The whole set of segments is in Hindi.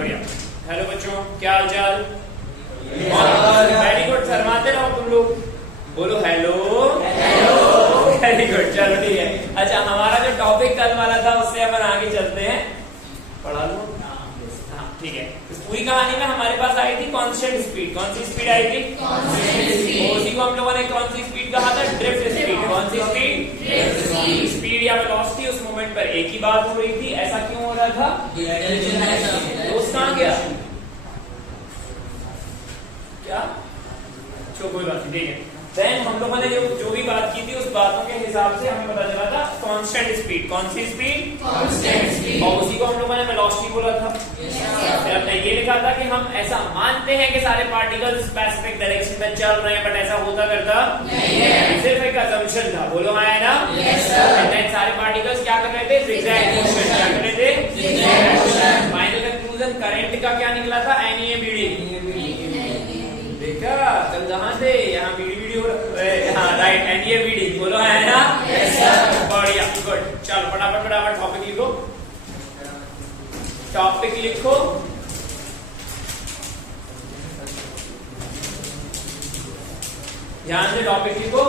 बढ़िया। हेलो बच्चों, क्या हाल चाल? Very good. शर्माते रहो तुम लोग, बोलो हेलो हेलो। वेरी गुड, चलो ठीक है। अच्छा, हमारा जो टॉपिक कल वाला था उससे अपन आगे चलते हैं। पढ़ा लो। हाँ ठीक है। इस पूरी कहानी में हमारे पास आई थी कांस्टेंट स्पीड। कौन सी स्पीड आई थी? उसी को हम लोगों ने कौन सी स्पीड कहा था? Drift speed. कौन सी स्पीड? स्पीड या वेलोसिटी उस मोमेंट पर एक ही बात हो रही थी। ऐसा क्यों हो रहा था? दोस्त कहाँ गया? क्या? चलो कोई बात नहीं, ठीक है। देन हम लोगों ने जो भी बात की थी उस बातों के हिसाब से हमें पता चला था कांस्टेंट स्पीड। कौन सी स्पीड? Constant speed. और उसी को हम लोगों ने वेलोसिटी बोला था। फिर हमने ये लिखा था कि हम ऐसा मानते हैं कि सारे पार्टिकल्स स्पेसिफिक डायरेक्शन में चल रहे हैं, बट ऐसा होता करता नहीं है, सिर्फ एक असम्पशन था। बोलो हाँ है ना? देन सारे पार्टिकल्स क्या कर रहे थे? Zigzag motion. क्या कर रहे थे? Zigzag motion. Final conclusion current का क्या निकला था? NEA-BD। देखा कल कहाँ थे? यहाँ बीडी हो रहा। हाँ राइट, NEA-BD। बोलो है ना? बढ़िया, गुड। चलो फटाफट फटाफट टॉपिक लिखो। टॉपिक लिखो। ध्यान से टॉपिक लिखो।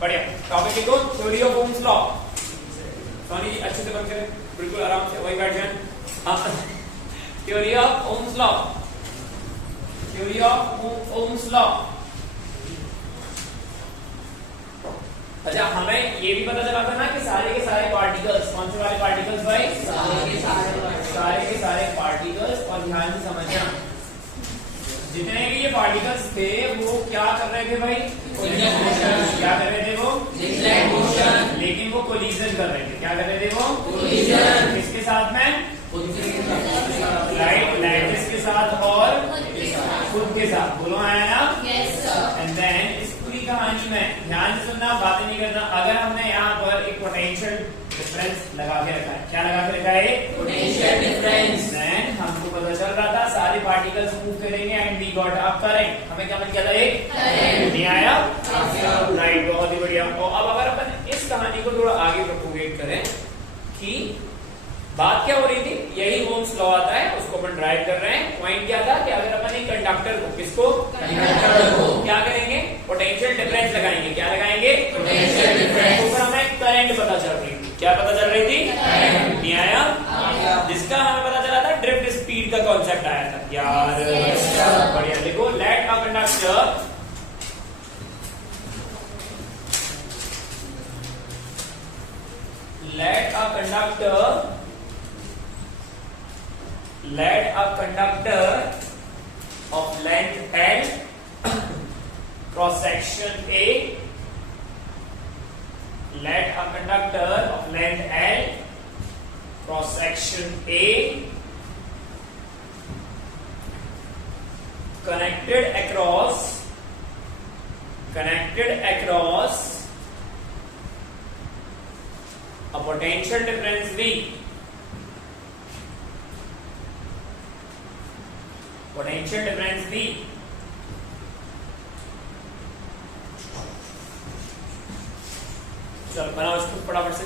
बढ़िया, टॉपिक लिखो। Theory of Ohm's law. Soni ji अच्छे से बंद करें, बिल्कुल आराम से, वही बैठ जाए। Theory of Ohm's law. Theory of Ohm's law. अच्छा, हमें ये भी पता चला था ना कि सारे के सारे पार्टिकल्स, कौन से वाले पार्टिकल्स भाई? सारे के सारे पार्टिकल्स। और ध्यान से समझना, जितने भी ये पार्टिकल्स थे वो क्या कर रहे थे भाई? क्या कर रहे थे वो? Zigzag motion. लेकिन वो कोलिजन कर रहे थे। क्या कर रहे थे वो? कोलिजन। किसके साथ में? राइट, लैटिस के साथ और खुद के साथ। बोलो है ना? एंड देन इस पूरी कहानी में ध्यान से सुनना, बातें नहीं करना। अगर हमने यहाँ पर एक पोटेंशियल डिफरेंस लगा के रखा है, क्या लगा के रखा है? Potential difference. देन हमको पता चल रहा था सारे पार्टिकल्स मूव करेंगे and we got a current. हमें क्या मिल गया था? एक करंट। नहीं आया? राइट, बहुत ही बढ़िया। और अब अगर अपन इस कहानी को थोड़ा आगे प्रोपोगेट करें कि बात क्या हो रही थी, यही ओम्स लॉ आता है, उसको अपन ड्राइव कर रहे हैं। पॉइंट क्या था कि अगर अपन एक कंडक्टर को, किसको? कंडक्टर को क्या करेंगे? पोटेंशियल डिफरेंस लगाएंगे। क्या लगाएंगे? Potential difference. ऊपर हमें करंट पता चल रही थी। क्या पता चल रही थी? करंट। नहीं आया? जिसका हमें पता चला था ड्रिफ्ट स्पीड का कॉन्सेप्ट आया था यार। बढ़िया, लिखो। Let a conductor of length L, cross section A. Let a conductor of length L, cross section A, connected across a potential difference V. Potential difference V. चलो बनाओ इसको फटाफट से,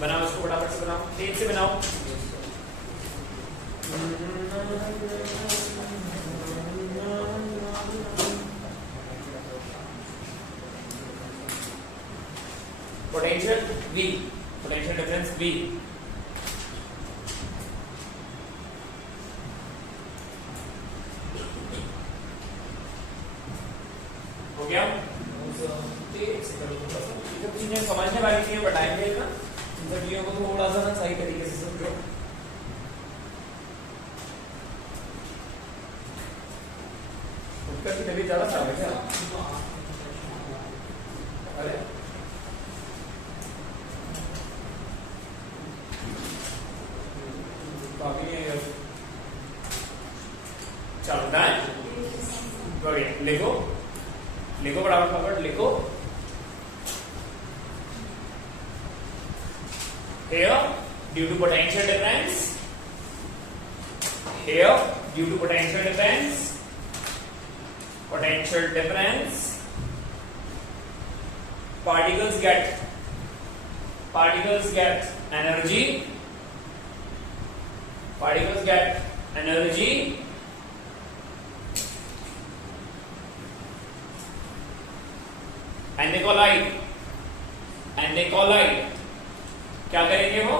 बनाओ इसको फटाफट से, बनाओ तेज से बनाओ। Potential V, potential difference V। हो गया? चीजें समझने वाली चीजें बताएंगे ना, इन सब चीजों को थोड़ा सा सही तरीके से समझो। उसका तभी ज्यादा साफ है क्या? अरे बाकी नहीं है। चलो डन, बढ़िया। लिखो लिखो फटाफट लिखो। Here, due to potential difference, here due to potential difference, potential difference, particles get energy, and they collide, क्या करेंगे वो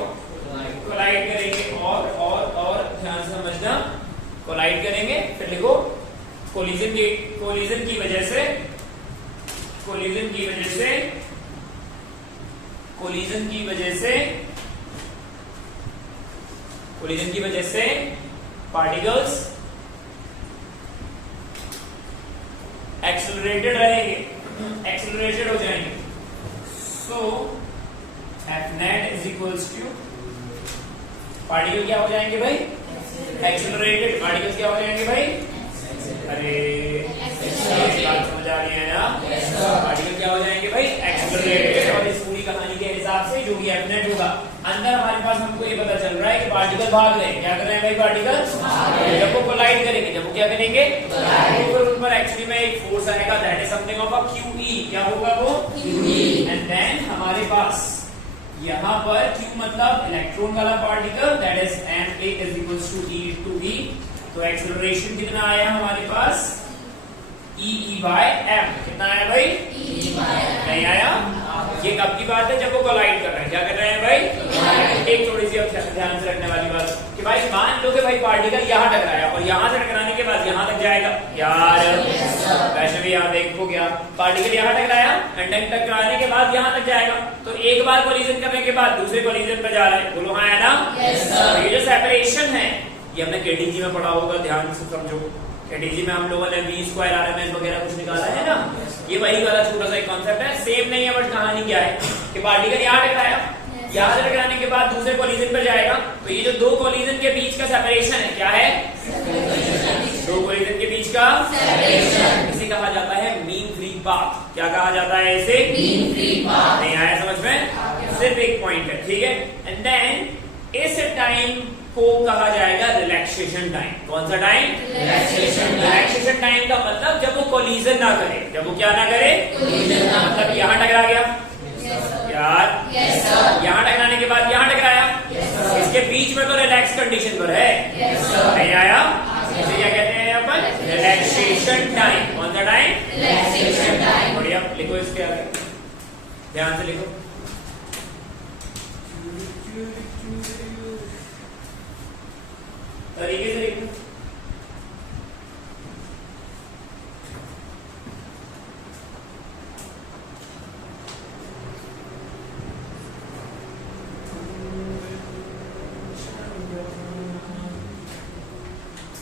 कोलाइड करेंगे, और ध्यान से समझना, कोलाइड करेंगे। फिर लिखो कोलिजन की वजह से पार्टिकल्स एक्सेलरेटेड हो जाएंगे। सो F net is equals to particle क्या हो जाएंगे भाई, एक्सेलरेटेड। पार्टिकल्स क्या हो जाएंगे भाई, अरे बात समझ आ रही है ना, पार्टिकल क्या हो जाएंगे भाई, एक्सेलरेटेड। और इस पूरी कहानी के हिसाब से जो भी F net होगा, अंदर हमारे पास हमको ये पता चल रहा है कि पार्टिकल भाग रहे हैं। क्या कर रहे हैं भाई, पार्टिकल जब वो कोलाइड करेंगे, जब वो क्या करेंगे, तो फिर उन पर एक्चुअली में एक फोर्स आएगा, that is something of a QE। क्या होगा वो, QE। एंड देन हमारे पास यहाँ पर Q मतलब इलेक्ट्रॉन वाला particle, that is ma is equals to E/v। तो एक्सेलरेशन कितना आया हमारे पास, E/m। कितना आया भाई, नहीं आया। ये कब की बात है, जब वो कोलाइड कर रहे हैं। क्या कर रहे हैं भाई, एक थोड़ी सी ध्यान से रखने वाली बात कि भाई मान लो कि भाई पार्टिकल यहाँ टकराया, और यहाँ से टकराने के बाद यहाँ तक जाएगा यार, वैसे भी यहाँ देखो क्या, पार्टिकल यहाँ टकराया, कंडक्ट टकराने के बाद यहाँ तक जाएगा, तो एक बार कोलिजन करने के बाद दूसरे कोलिजन पर जा रहा है। बोलो हाँ है ना। ये जो सेपरेशन है, ये हमने केटीजी में पढ़ा होगा, ध्यान से समझो। केटीजी में हम लोगों ने v² RMS वगैरह कुछ निकाला है ना, ये वही वाला छोटा सा एक कॉन्सेप्ट है, सेम नहीं है, बट कहानी क्या है कि पार्टिकल यहाँ टकराया, यहाँ से टकराने के बाद दूसरे कोलिजन पर जाएगा, तो ये जो दो कोलिजन के बीच का सेपरेशन है, क्या है, दो कोलिजन के बीच का सेपरेशन, इसे कहा जाता है मीन फ्री पाथ। क्या कहा जाता है इसे, मीन फ्री पाथ। नहीं आया समझ में, सिर्फ एक पॉइंट है, ठीक है। एंड देन इस टाइम को कहा जाएगा रिलैक्सेशन टाइम। कौन सा टाइम, रिलैक्सेशन टाइम का मतलब जब वो कोलिजन ना करे, जब वो क्या ना करे, मतलब यहाँ टकरा गया यार, यहाँ टकराने के बाद यहाँ टकराया, इसके बीच में तो रिलैक्स कंडीशन पर है, नहीं आया, इसे क्या कहते हैं यहाँ पर, रिलैक्सेशन टाइम। कौन सा टाइम, रिलैक्सेशन टाइम। बढ़िया, लिखो इसके आगे, ध्यान से लिखो। तरीके से लिखो।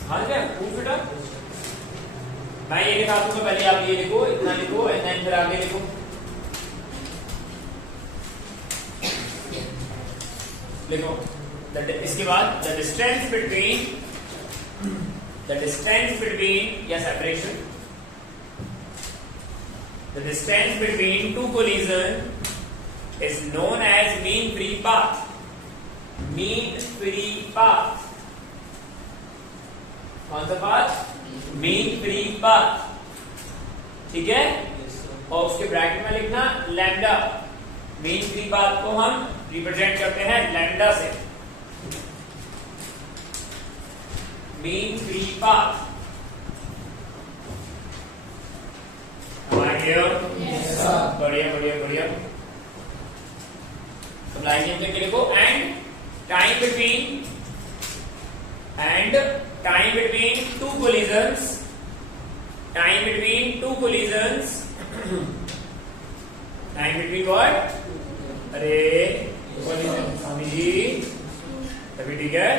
हाँ क्या प्रूफ इट। मैं ये लिखा दूंगा, पहले आप ये लिखो, इतना लिखो, एंड देन फिर आगे लिखो। लिखो इसके बाद द डिस्टेंस बिटवीन या separation, the distance between two collision is known as mean free path. Mean free path, कौन सा पाथ, मीन फ्री पाथ, ठीक है। और उसके ब्रैकेट में लिखना लैम्डा। मीन फ्री पाथ को हम रिप्रेजेंट करते हैं लैम्डा से। मीन फ्री पाथ, बढ़िया बढ़िया बढ़िया। तो लाइन करके लिखो, and time between two collisions, time between what, अरे collision स्वामी जी तभी ठीक है।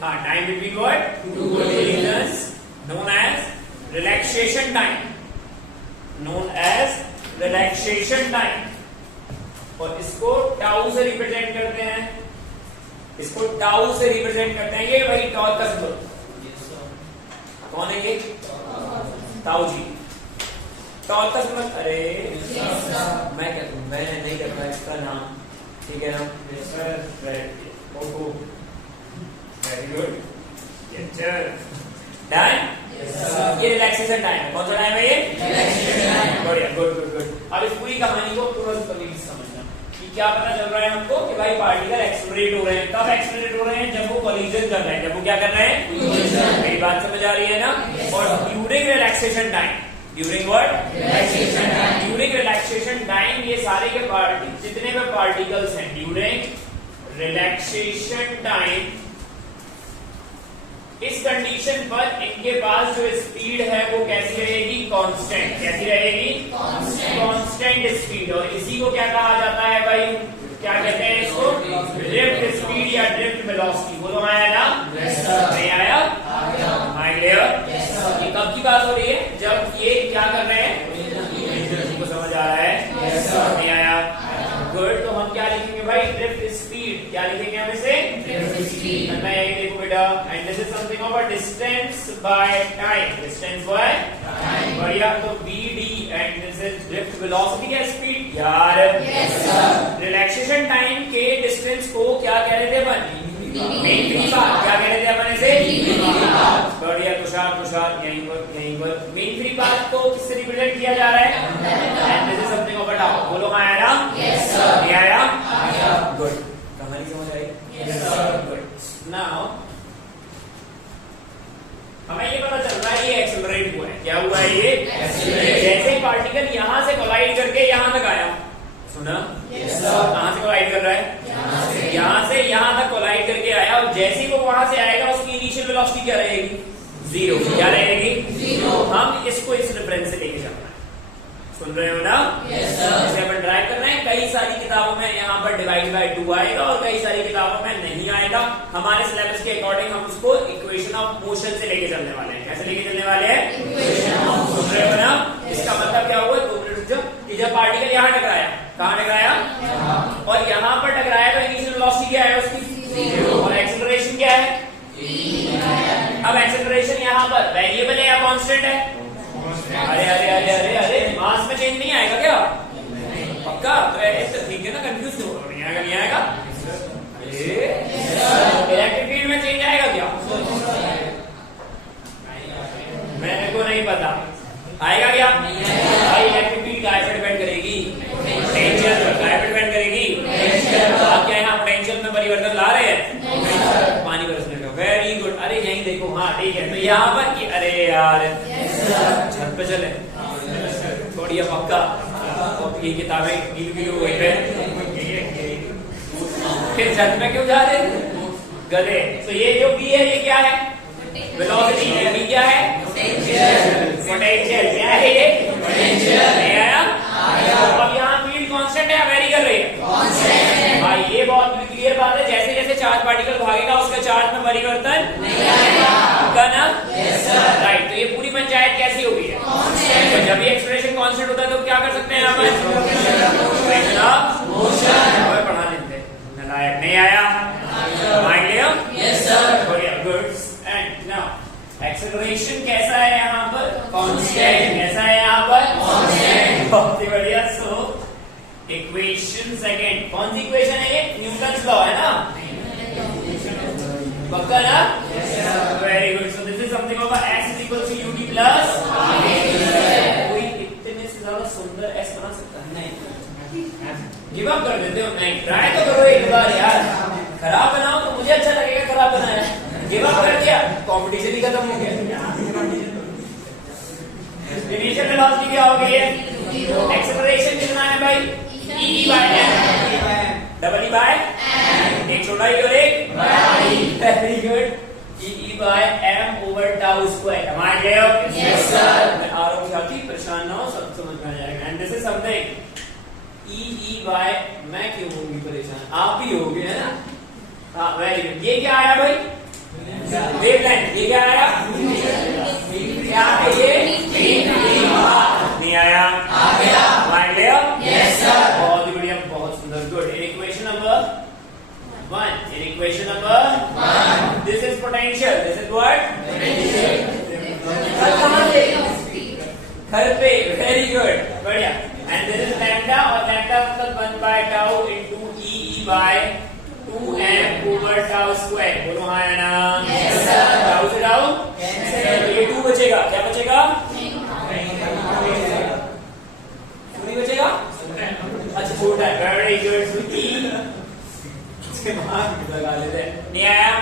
हाँ, time between what, two collisions known as relaxation time, और इसको टाउ से रिप्रेजेंट करते हैं, ये भाई टॉल का सिंबल कौन है, ये ताऊ जी, टॉल का सिंबल। अरे मैं क्या कहूँ, मैं नहीं करता इसका नाम, ठीक है ना। Very good, done. ये रिलैक्सेशन टाइम है। कौन सा टाइम है ये? बढ़िया, गुड गुड गुड। अब इस पूरी कहानी को थोड़ा सा समझना कि क्या पता चल रहा है हमको कि भाई पार्टिकल एक्सेलरेट हो रहे हैं। कब एक्सेलरेट हो रहे हैं? जब वो कोलिजन कर रहे हैं। जब वो क्या कर रहे हैं? मेरी बात समझ आ रही है ना? और during relaxation time, during what? Relaxation time. During relaxation time ये सारे के जितने भी पार्टिकल्स हैं ड्यूरिंग रिलैक्सेशन टाइम, इस कंडीशन पर इनके पास जो स्पीड है वो कैसी रहेगी? कांस्टेंट। कैसी रहेगी? Constant speed. और इसी को क्या कहा जाता है भाई? क्या कहते हैं इसको? ड्रिफ्ट स्पीड या ड्रिफ्ट वेलोसिटी। बोलो आया ना? नहीं आया? Mind clear? ये कब की बात हो रही है? जब ये क्या कर रहे हैं? को समझ आ रहा है? नहीं आया? गुड। तो हम क्या लिखेंगे भाई? Drift speed. क्या लिखेंगे हम इसे? Drift speed. मैं यही देखो बेटा, and this is something of a distance by time. Distance by time. बढ़िया। तो BD and this is drift velocity या स्पीड यार? Yes sir. रिलैक्सेशन टाइम के डिस्टेंस को क्या कह रहे थे अपन? Main free path. क्या कह रहे थे अपन इसे? बढ़िया तुषार यहीं पर मेन फ्री पाथ को किससे रिप्रेजेंट किया जा रहा है? And this is something of a tau. बोलो आया ना? Yes sir. नहीं आया? गुड। कहानी समझ आई? Yes sir. गुड। नाउ हमें ये पता चल रहा है ये एक्सेलरेट हुआ है। क्या हुआ है ये? एक्सेलरेट। जैसे ही पार्टिकल यहां से कोलाइड करके यहां तक आया, सुना? Yes sir. कहां से कोलाइड कर रहा है? यहां से यहां तक कोलाइड करके आया, और जैसे ही वो वहां से आएगा उसकी इनिशियल वेलोसिटी क्या रहेगी? 0। क्या रहेगी? 0। हम इसको इस रेफरेंस से लेके चलना है। सुन रहे हो ना? Yes sir. जैसे अपन ड्राइव कर रहे हैं, कई सारी किताबों में यहाँ पर डिवाइड बाय 2 आएगा और कई सारी किताबों में नहीं आएगा। हमारे सिलेबस के अकॉर्डिंग हम उसको इक्वेशन ऑफ मोशन से लेके चलने वाले हैं। कैसे लेके चलने वाले हैं? Equation of motion. सुन रहे हो ना? इसका मतलब क्या हुआ? 2 मिनट कि जब पार्टिकल यहाँ टकराया, कहाँ टकराया? और यहाँ पर टकराया तो इनिशियल वेलोसिटी क्या है उसकी? 0। और एक्सेलरेशन क्या है? अब एक्सेलरेशन यहाँ पर वेरिएबल है या कांस्टेंट है? अरे अरे अरे अरे अरे मास में चेंज नहीं आएगा क्या? पक्का? तो ठीक है ना? कंफ्यूज तो नहीं आएगा? नहीं आएगा? इलेक्ट्रिक फील्ड में चेंज आएगा क्या? मेरे को नहीं पता। आएगा क्या? भाई इलेक्ट्रिक फील्ड काय पर डिपेंड करेगी? पोटेंशियल पर। काय पर डिपेंड करेगी? आप क्या यहाँ पोटेंशियल में परिवर्तन ला रहे हैं? पानी बरसने का। Very good. अरे यहीं देखो। हाँ ठीक है। तो यहाँ पर अरे यार छत पे चले थोड़ी पक्का। ये किताबें गीली हुई है, फिर छत में क्यों जा रहे गधे? तो ये जो B है ये क्या है? वेलोसिटी है। B क्या है? पोटेंशियल। क्या है ये? पोटेंशियल। नहीं आया? अब यहाँ फील्ड कांस्टेंट है, वेरी कर रही है? कांस्टेंट। भाई ये बहुत क्लियर बात है। जैसे जैसे चार्ज पार्टिकल भागेगा उसका चार्ज में परिवर्तन नहीं आएगा। ना? Yes sir. राइट। तो ये पूरी पंचायत कैसी हो गई है? तो जब ये एक्सप्रेशन कांस्टेंट होता है तो क्या कर सकते हैं अपन? Equation of motion. और पढ़ा लेते हैं। नलायक। नहीं आया? Mind clear? Yes sir. बढ़िया, गुड। एंड नाउ एक्सेलरेशन कैसा है यहाँ पर? कांस्टेंट। कैसा है यहाँ पर? कांस्टेंट। बहुत ही बढ़िया। सो इक्वेशन सेकंड, कौन सी इक्वेशन है ये? न्यूटन्स लॉ है ना? पक्का ना? Very good. So this is something of x is equal to ut plus कोई इतने से ज्यादा सुंदर s बना सकता है? नहीं। गिव अप कर देते हो? नहीं। ट्राई तो करो एक बार यार। खराब बनाओ तो मुझे अच्छा लगेगा खराब बनाया। गिव अप कर दिया, कंपटीशन ही खत्म हो गया। इनिशियल वेलोसिटी क्या हो गई है? एक्सेलरेशन कितना है भाई? E by m। Double E by m। एक छोटा ही और एक बड़ा। Very good. E by m over tau square। Am I clear? Yes sir। मैं आ रहा हूँ साथी, परेशान ना हो, सब समझ में आ जाएगा। And this is something E by, मैं क्यों होंगी परेशान? आप ही होगे है ना? हाँ वेरी गुड। ये क्या आया भाई? वेवलेंथ। ये क्या आया? क्या है ये? नहीं आया? आ गया। Am I clear? Yes sir। बहुत ही बढ़िया, बहुत सुंदर। Good. In equation number 1. In equation number 1. This is potential. This is what? Potential. घर पे। Very good. बढ़िया। And this is lambda, और lambda मतलब 1 by tau into E by 2 2m over tau square। बोलो हाँ या ना? Yes sir. टाउ से टाउ कैंसिल, ये 2 बचेगा, क्या बचेगा? नहीं बचेगा, अच्छा छोटा है, वेरी गुड। लगा लेते हैं, नहीं आया?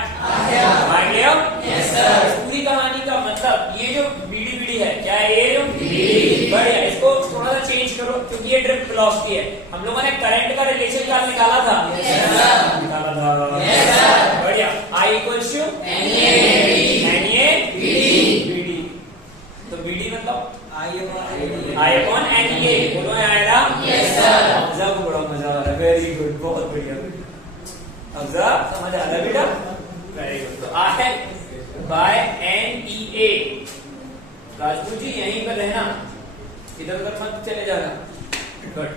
मान लिया? Yes sir. पूरी कहानी का मतलब ये जो बीडी बीडी है, क्या है ये? बीडी। बढ़िया, इसको थोड़ा सा चेंज करो क्योंकि ये ड्रिफ्ट वेलोसिटी है। हम लोगों ने करंट का रिलेशन क्या निकाला था? Yes sir. निकाला था, यस सर। बढ़िया, I equals to NA BD। तो BD मतलब I upon NA। बोलो आएगा? Yes sir. मजा को बड़ा मजा आ रहा है, वेरी गुड, बहुत बढ़िया। अफजा समझ आ रहा है बेटा? Very good. तो I by NEA। Rajput ji यहीं पर रहना, इधर उधर मत चले जाना। गुड।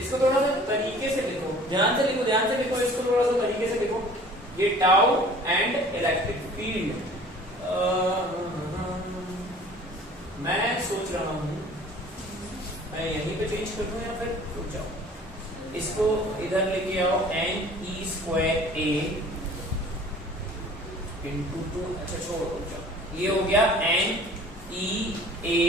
इसको थोड़ा सा तरीके से लिखो, ध्यान से लिखो, ध्यान से लिखो, इसको थोड़ा सा तरीके से लिखो। ये टाउ एंड इलेक्ट्रिक फील्ड। मैं सोच रहा हूं मैं यहीं पे चेंज कर दूं या फिर रुक जाओ, इसको इधर लेके आओ, NE स्क्वायर A इंटू 2। अच्छा छोड़ो, ये हो गया NEA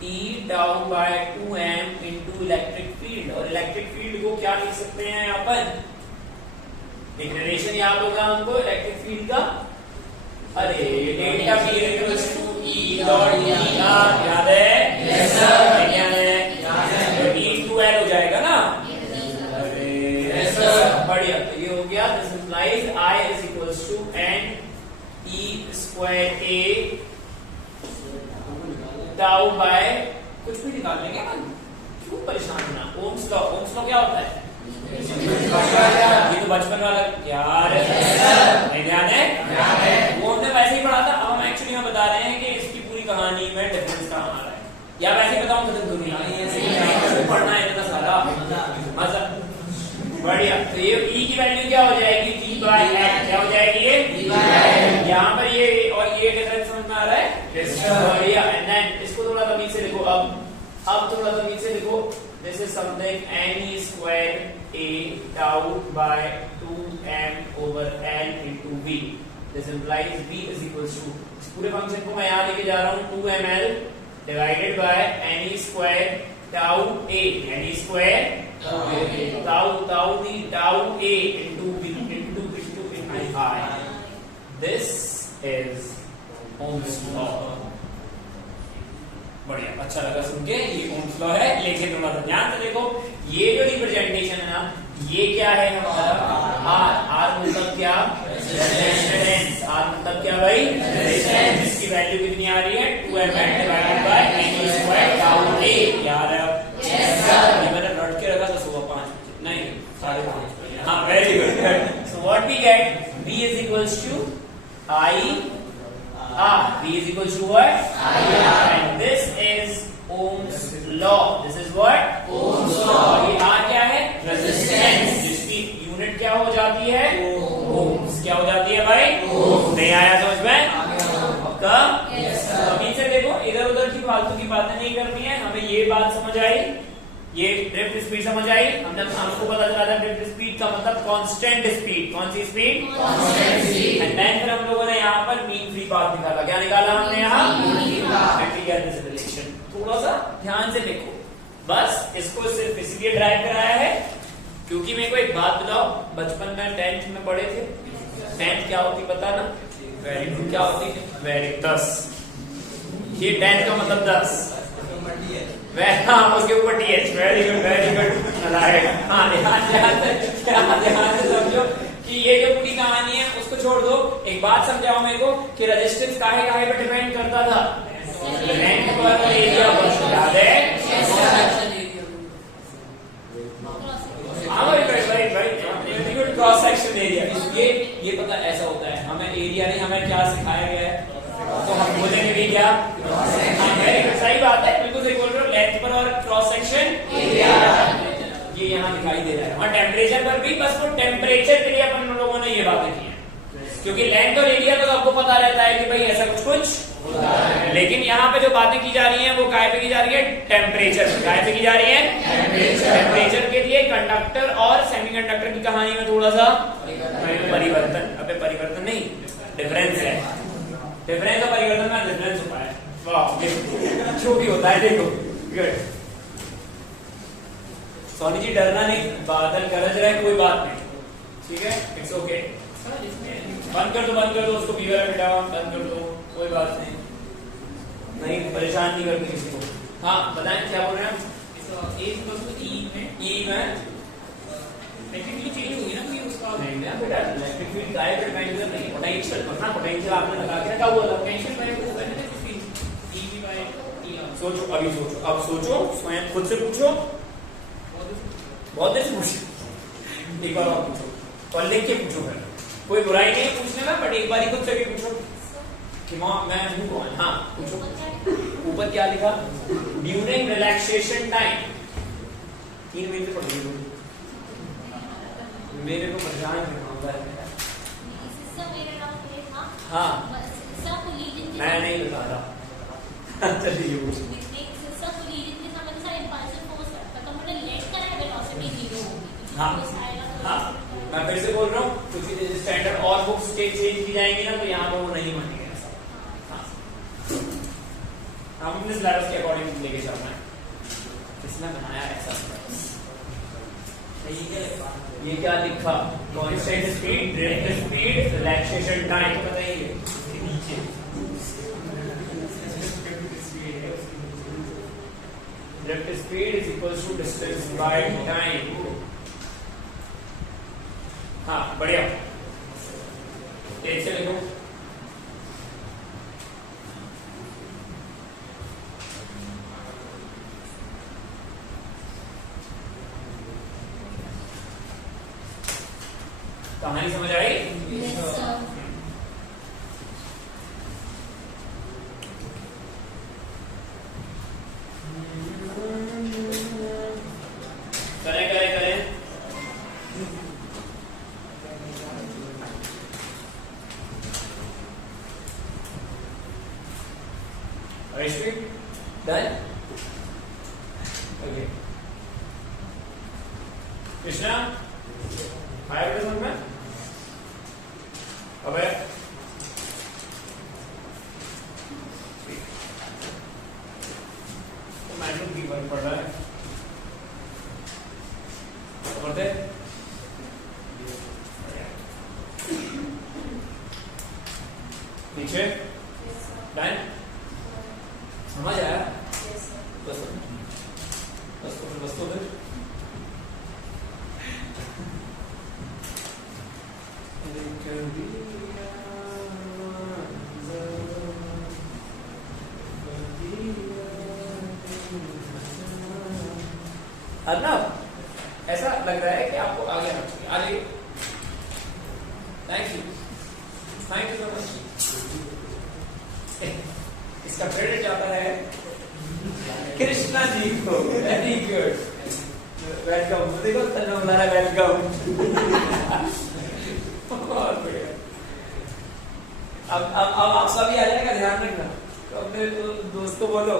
T tau by 2m into electric field. और इलेक्ट्रिक फील्ड को क्या लिख सकते हैं यहाँ पर? एक रिलेशन याद होगा हमको इलेक्ट्रिक फील्ड का, अरे delta V equals to E dot ER, याद है? Yes sir. क्या है? तो E इंटू L हो जाएगा ना? अरे यस सर। बढ़िया, तो ये हो गया, this implies I is equals to NE square A tau by कुछ भी निकाल लेंगे, क्यों परेशान होना? ओम्स लॉ, ओम्स लॉ क्या होता है? ये तो बचपन वाला यार नहीं ध्यान है? वो हमने वैसे ही पढ़ा था। अब हम एक्चुअली हम बता रहे हैं कि इसकी पूरी कहानी में डिफरेंस कहाँ आ रहा है, या वैसे बताऊं खत्म करूंगी, पढ़ना है इतना सारा मजा। बढ़िया, तो ये E की वैल्यू क्या हो जाएगी? T by L। क्या हो जाएगी ये? यहाँ पर ये और ये डिफरेंस समझ में आ रहा है? बढ़िया। एंड देन इसको थोड़ा तमीज से लिखो, अब थोड़ा तमीज से लिखो। This is something NE square A tau by 2m over L into V। This implies V is equals to, इस पूरे फंक्शन को मैं यहाँ लेके जा रहा हूँ 2ml divided by NE square tau A, NE square tau A into V into I। This is Ohm's law। बढ़िया, अच्छा लगा सुन के। ये ओम्स लॉ है, लेकिन थोड़ा सा ध्यान से देखो, ये जो रिप्रेजेंटेशन है ना, ये क्या है हमारा? R मतलब क्या? रेजिस्टेंस। R मतलब क्या भाई? रेजिस्टेंस। इसकी वैल्यू कितनी आ रही है? 2ml divided by NE square tau A। याद है? Yes sir. ये मैंने रट के रखा था सुबह 5 नहीं 5:30। हाँ, very good. So what we get? V is equals to I V is equals to what? And this is Ohm's law। This is what? Ohm's law। ये R क्या है? रेजिस्टेंस, जिसकी यूनिट क्या हो जाती है? ओम्स। क्या हो जाती है भाई? ओम्स। नहीं आया समझ में? पक्का? Yes sir. अभी से देखो, इधर उधर की फालतू की बातें नहीं करनी है, हमें ये बात समझ आई, ये ड्रिफ्ट स्पीड समझ आई। हमको पता चला था ड्रिफ्ट स्पीड का मतलब कांस्टेंट स्पीड। कौन सी speed? Constant speed. And then फिर हम लोगों ने यहाँ पर मीन फ्री पाथ निकाला। क्या निकाला हमने यहाँ? रिलेशन। थोड़ा सा ध्यान से देखो, बस इसको सिर्फ इसलिए ड्राइव कराया है क्योंकि मेरे को एक बात बताओ, बचपन में 10th में पढ़े थे, 10th क्या होती पता ना? Very good. क्या होती है? वेरी 10। ये 10 का मतलब 10। हाँ, उसके ऊपर TH। Very good, very good. हाँ, ध्यान से समझो कि ये जो पूरी कहानी है उसको छोड़ दो। एक बात समझाओ मेरे को कि रेजिस्टेंस काहे पे डिपेंड करता था? लेंथ पर और एरिया पर। याद है? हाँ भाई, क्रॉस सेक्शन एरिया। ये पता ऐसा होता है, हमें एरिया नहीं, हमें क्या सिखाया गया है, तो हम बोलेंगे भी क्या? सही बात है, बिल्कुल सही बोल रहे हो। लेंथ पर और क्रॉस सेक्शन एरिया, ये यहाँ दिखाई दे रहा है। और टेम्परेचर पर भी, बस वो टेम्परेचर के लिए अपन लोगों ने ये बातें की है, क्योंकि लेंथ और एरिया तो आपको पता रहता है कि भाई ऐसा कुछ लेकिन यहाँ पे जो बातें की जा रही हैं वो काय पे की जा रही है? टेम्परेचर। काय पे की जा रही है? टेम्परेचर के लिए कंडक्टर और सेमीकंडक्टर की कहानी में थोड़ा सा परिवर्तन, अबे परिवर्तन नहीं, डिफरेंस है। डिफरेंस और परिवर्तन में डिफरेंस होता है। वाह, जो भी होता है देखो। गुड। सोनी जी डरना नहीं, बादल गरज रहे कोई बात नहीं, ठीक है, इट्स ओके। बंद कर दो उसको, फीवर है बेटा, बंद कर दो, कोई बात नहीं, नहीं परेशान नहीं करती किसी को। हाँ बताएं क्या बोल रहे हैं? ई में टेक्निकली चेंज होगी ना कि उसका नहीं ना बेटा, इलेक्ट्रिक फील्ड गायब करना नहीं, पोटेंशियल पता, पोटेंशियल आपने लगा के रखा हुआ था, पोटेंशियल बाय वो है ना फील्ड ई बाय टी। सोचो, अभी सोचो, अब सोचो, स्वयं खुद से पूछो, बहुत देर से पूछो, एक बार और पूछो और लिख के पूछो। फिर कोई बुराई नहीं है पूछने में, बट एक बार ही खुद से भी पूछो कि मैं हूँ कौन। हाँ पूछो। ऊपर क्या लिखा? During relaxation time. 3 मिनट से पढ़ लो, मेरे को परेशान करना। हाँ मैं नहीं बता रहा। चलिए पूछो। हाँ हाँ मैं फिर से बोल रहा हूँ, क्योंकि स्टैंडर्ड और बुक्स चेंज की जाएंगी ना, तो यहाँ पर वो नहीं मानेंगे ऐसा। हाँ हम अपने सिलेबस के अकॉर्डिंग लेके चलना है। किसने बनाया ऐसा? ये क्या लिखा? Constant speed, drift speed, relaxation time, बताइए नीचे। Drift speed is equals to distance by time. हाँ बढ़िया, एक से लिखो। कहानी समझ आई? yes, करें। Rashmi, done? Okay. Krishna, आया बेटा समझ में? अबे तो मैनुअल की वर्क पढ़ रहा है, पढ़ते? नीचे डन? समझ आया? बस तो फिर अर्नव ऐसा लग रहा है कि आपको आगे आना चाहिए। आ जाइए। Thank you so much. इसका क्रेडिट जाता है कृष्णा जी को। Very good, welcome. देखो तन्ना बुला रहा है, वेलकम। बहुत बढ़िया। अब आप सभी आ जाएगा, ध्यान रखना। तो अपने दोस्त को बोलो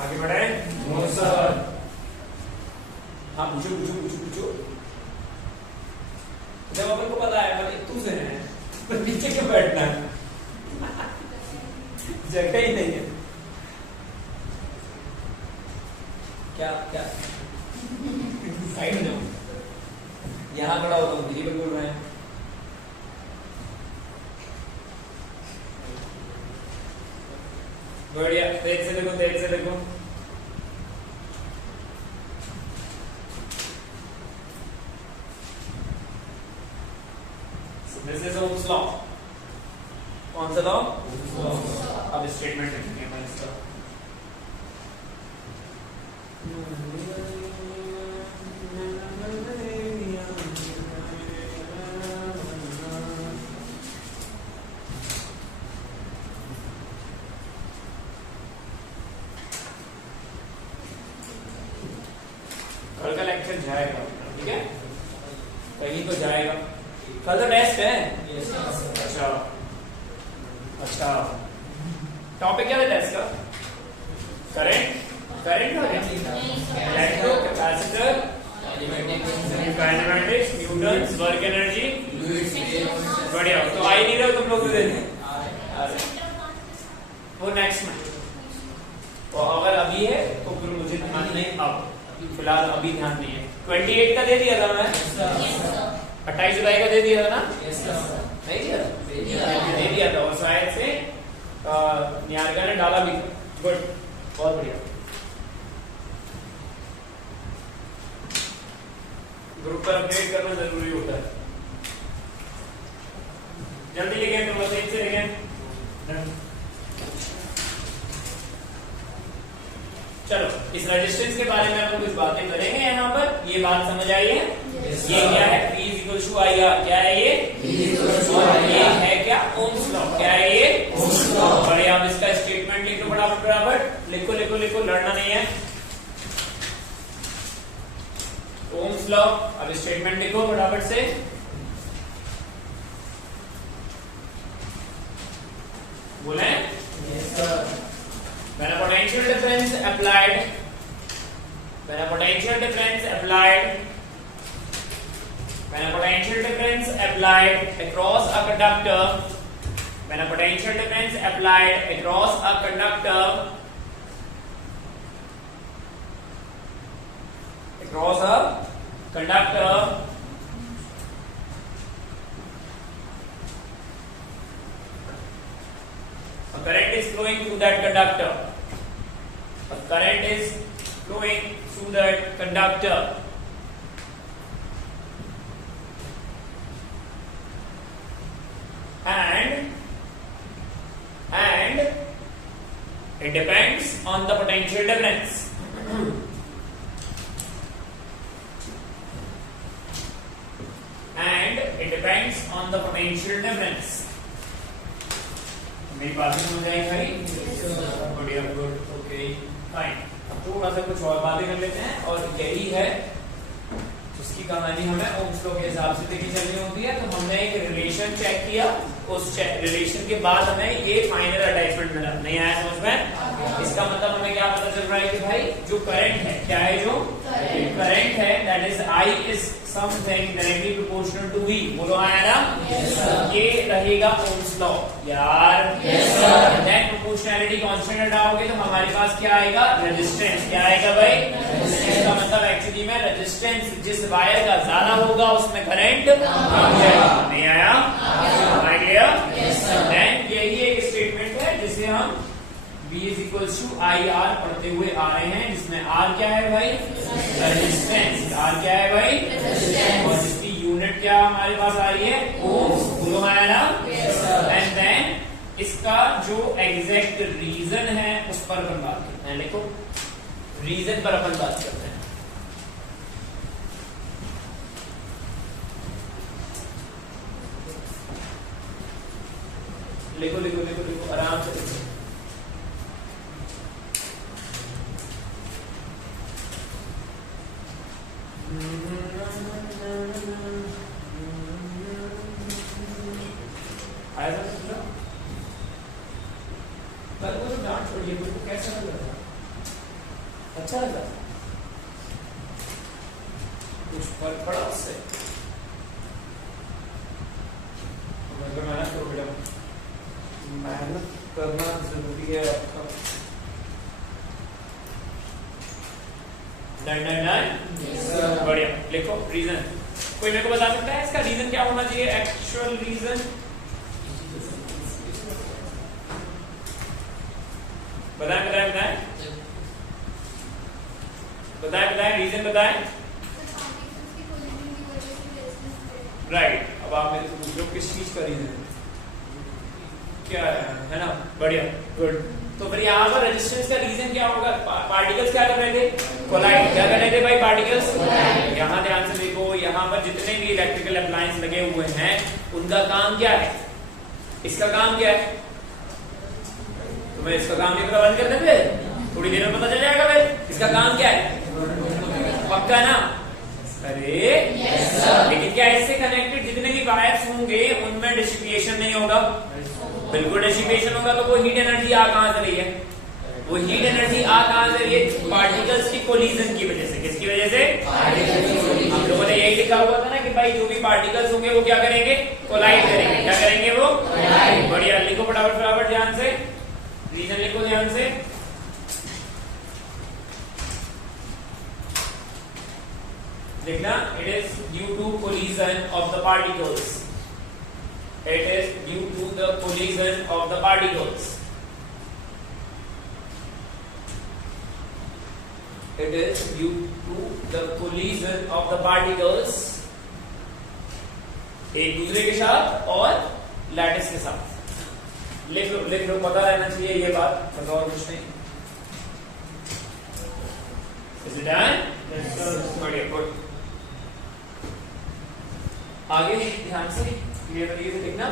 आगे बढ़े। No sir. हाँ पूछो। जब अपन को पता है तू से है तो नीचे क्यों बैठना है? जगह ही नहीं है। क्या साइड में जाओ, यहाँ खड़ा होता हूँ, दिल्ली पे बोल रहे हैं। बढ़िया, देख से देखो। This is Ohm's law. कौन सा लॉ? अब स्टेटमेंट लिखेंगे अपन इसका। कर जाएगा, ठीक है, कहीं तो जाएगा। कल तो टेस्ट है। अच्छा अच्छा, टॉपिक क्या था टेस्ट का? Current, electro capacitor, kinematics, Newton's, work energy. बढ़िया, तो आई नहीं रहा तुम लोग वो नेक्स्ट में, तो अगर अभी है तो फिर मुझे ध्यान नहीं, अब फिलहाल अभी ध्यान नहीं है। 28 का दे दिया था मैं, 28 जुलाई का दे दिया था ना? नहीं दिया था? दे दिया था, और शायद से निहारिका ने डाला भी था। गुड, बहुत बढ़िया। ग्रुप पर अपडेट करना जरूरी होता है। जल्दी लिखें, तो बस एक से लिखें। चलो, इस रेजिस्टेंस के बारे में हम कुछ बातें करेंगे यहाँ पर। ये बात समझ आई है? ये क्या है? P equal to I R. क्या है ये? और ये है क्या? Ohm's law. क्या है ये? Ohm's law. बढ़िया, आप इसका स्टेटमेंट लिख लो फटाफट फटाफट। लिखो लिखो लिखो, लड़ना नहीं है। ओम्स लॉ, अब स्टेटमेंट लिखो फटाफट से। बोले? Yes sir. When a potential difference applied, when a potential difference applied, when a potential difference applied across a conductor, when a potential difference applied across a conductor, across a conductor, a current is flowing through that conductor. A current is flowing through that conductor. And it depends on the potential difference. And it depends on the potential difference. मेरी बात समझ आई भाई? बढ़िया, गुड, ओके, फाइन। थोड़ा सा कुछ और बातें कर लेते हैं, और यही है उसकी कहानी हमें ओम्स लॉ के हिसाब से देखी चलनी होती है। तो हमने एक रिलेशन चेक किया, उस रिलेशन के बाद हमें ये फाइनल अटैचमेंट मिला। नहीं आया समझ में? इसका मतलब हमें क्या पता चल रहा है कि भाई जो करंट है, क्या है? जो करंट है, that is I is something directly proportional to V. बोलो आया ना? yes, ये रहेगा ओम्स लॉ यार। देन प्रोपोर्शनैलिटी कांस्टेंट हटाओगे तो हमारे पास क्या आएगा? रेजिस्टेंस। क्या आएगा भाई? रेजिस्टेंस का मतलब एक्चुअली में रेजिस्टेंस जिस वायर का ज्यादा होगा उसमें करंट नहीं आया। देन यही एक स्टेटमेंट है जिसे हम B is equal to I R पढ़ते हुए आ रहे हैं, जिसमें R क्या है भाई? रेजिस्टेंस। R क्या है भाई? रेजिस्टेंस। और जिसकी यूनिट क्या हमारे पास आ रही है? ओम्स। बोलो आया ना? एंड देन इसका जो एग्जैक्ट रीजन है उस पर अपन बात करते हैं। देखो, रीजन पर अपन बात करते हैं। लिखो लिखो लिखो लिखो, आराम से लिखो। आया था समझो? कल वो डांट छोड़िए, मुझको कैसा लग रहा था? अच्छा लगा? कुछ फर्क पड़ा उससे? मेहनत करो बेटा, मेहनत करना जरूरी है आपका। डन डन डन, बढ़िया। लिखो रीजन। कोई मेरे को बता सकता है इसका रीजन क्या होना चाहिए? एक्चुअल रीजन बताएं बताएं बताएं बताएं बताएं, रीजन बताएं। राइट, अब आप मेरे से पूछ लो किस चीज का रीजन क्या है ना? बढ़िया, गुड। तो फिर यहाँ पर रेजिस्टेंस का रीजन क्या होगा? पार्टिकल्स क्या कर रहे थे? कोलाइड। क्या कर रहे थे भाई? पार्टिकल्स। यहाँ ध्यान से देखो, यहाँ पर जितने भी इलेक्ट्रिकल अप्लायंस लगे हुए हैं उनका काम क्या है? इसका काम क्या है? तुम्हें इसका काम नहीं पता? बंद कर देते, थोड़ी देर में पता चल जाएगा भाई इसका काम क्या है। पक्का ना? से लेकिन क्या इससे कनेक्टेड जितने भी वायर्स होंगे उनमें डिसिपिएशन नहीं होगा? बिल्कुल डिसिपिएशन होगा। तो वो हीट एनर्जी आ कहां से रही है? वो हीट एनर्जी आ कहां से रही है? पार्टिकल्स की कोलिजन की वजह से। किसकी वजह से? हम लोगों ने यही लिखा हुआ था ना कि भाई जो भी पार्टिकल्स होंगे वो क्या करेंगे? कोलाइड करेंगे। क्या करेंगे वो? बढ़िया, लिखो फटाफट ध्यान से, रीजन लिखो ध्यान से। देखना, it is due to collision of the particles. It is due to the collision of the particles. It is due to the collision of the particles एक दूसरे के साथ और लैटिस के साथ। लिख लो, पता रहना चाहिए ये बात, पता और कुछ नहीं। Is it done? Yes sir. बढ़िया, गुड। आगे ध्यान से क्लियरली से देखना।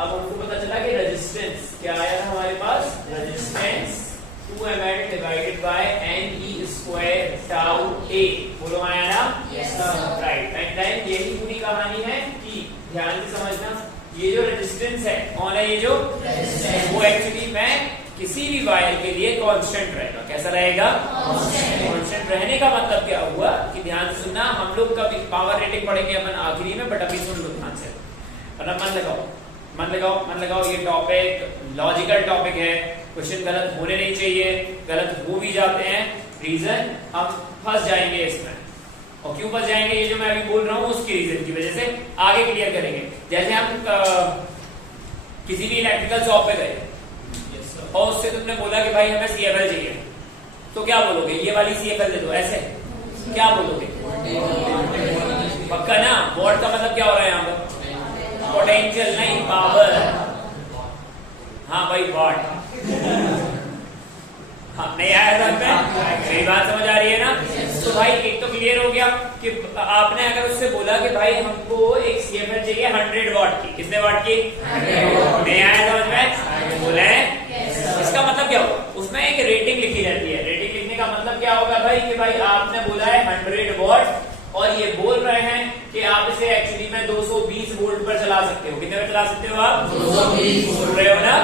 अब हमको पता चला कि रेजिस्टेंस क्या आया था हमारे पास? Resistance 2ml divided by Ne square tau A। बोलो आया ना? Yes sir. Right, and then यही पूरी कहानी है कि ध्यान से समझना, ये जो रेजिस्टेंस है कौन है? ये जो रेजिस्टेंस वो एक्चुअली में किसी भी वायर के लिए कांस्टेंट रहेगा। कैसा रहेगा? कांस्टेंट रहने का मतलब क्या हुआ कि ध्यान से सुनना, हम लोग कभी पावर रेटिंग पढ़ेंगे अपन आखिरी में, बट अभी सुन लो ध्यान से। मन लगाओ, ये टॉपिक लॉजिकल टॉपिक है, क्वेश्चन गलत होने नहीं चाहिए, गलत हो भी जाते हैं, रीजन हम फंस जाएंगे इसमें। और क्यों फंस जाएंगे, ये जो मैं अभी बोल रहा हूँ उसकी रीजन की वजह से आगे क्लियर करेंगे। जैसे हम किसी भी इलेक्ट्रिकल शॉप पे गए और उससे तुमने बोला कि भाई हमें CFL चाहिए, तो क्या बोलोगे? ये वाली CFL दे दो, ऐसे क्या बोलोगे? पक्का ना? वॉट का मतलब क्या हो रहा है यहाँ पर? पोटेंशियल नहीं, पावर। हाँ भाई, वॉट। हाँ, नहीं आया समझ में? मेरी बात समझ आ रही है ना? तो भाई एक तो क्लियर हो गया कि आपने अगर उससे बोला कि भाई हमको एक CFL चाहिए 100 वॉट की। कितने वॉट की? 100। नहीं आया समझ में? बोले इसका मतलब क्या होगा? उसमें एक रेटिंग लिखी रहती है। रेटिंग लिखने का मतलब क्या होगा भाई कि भाई आपने बोला है 100 वॉट और ये बोल रहे हैं कि आप इसे एक्चुअली में 220 वोल्ट पर चला सकते हो। कितने पर चला सकते हो आप? 220 बोल रहे हो ना?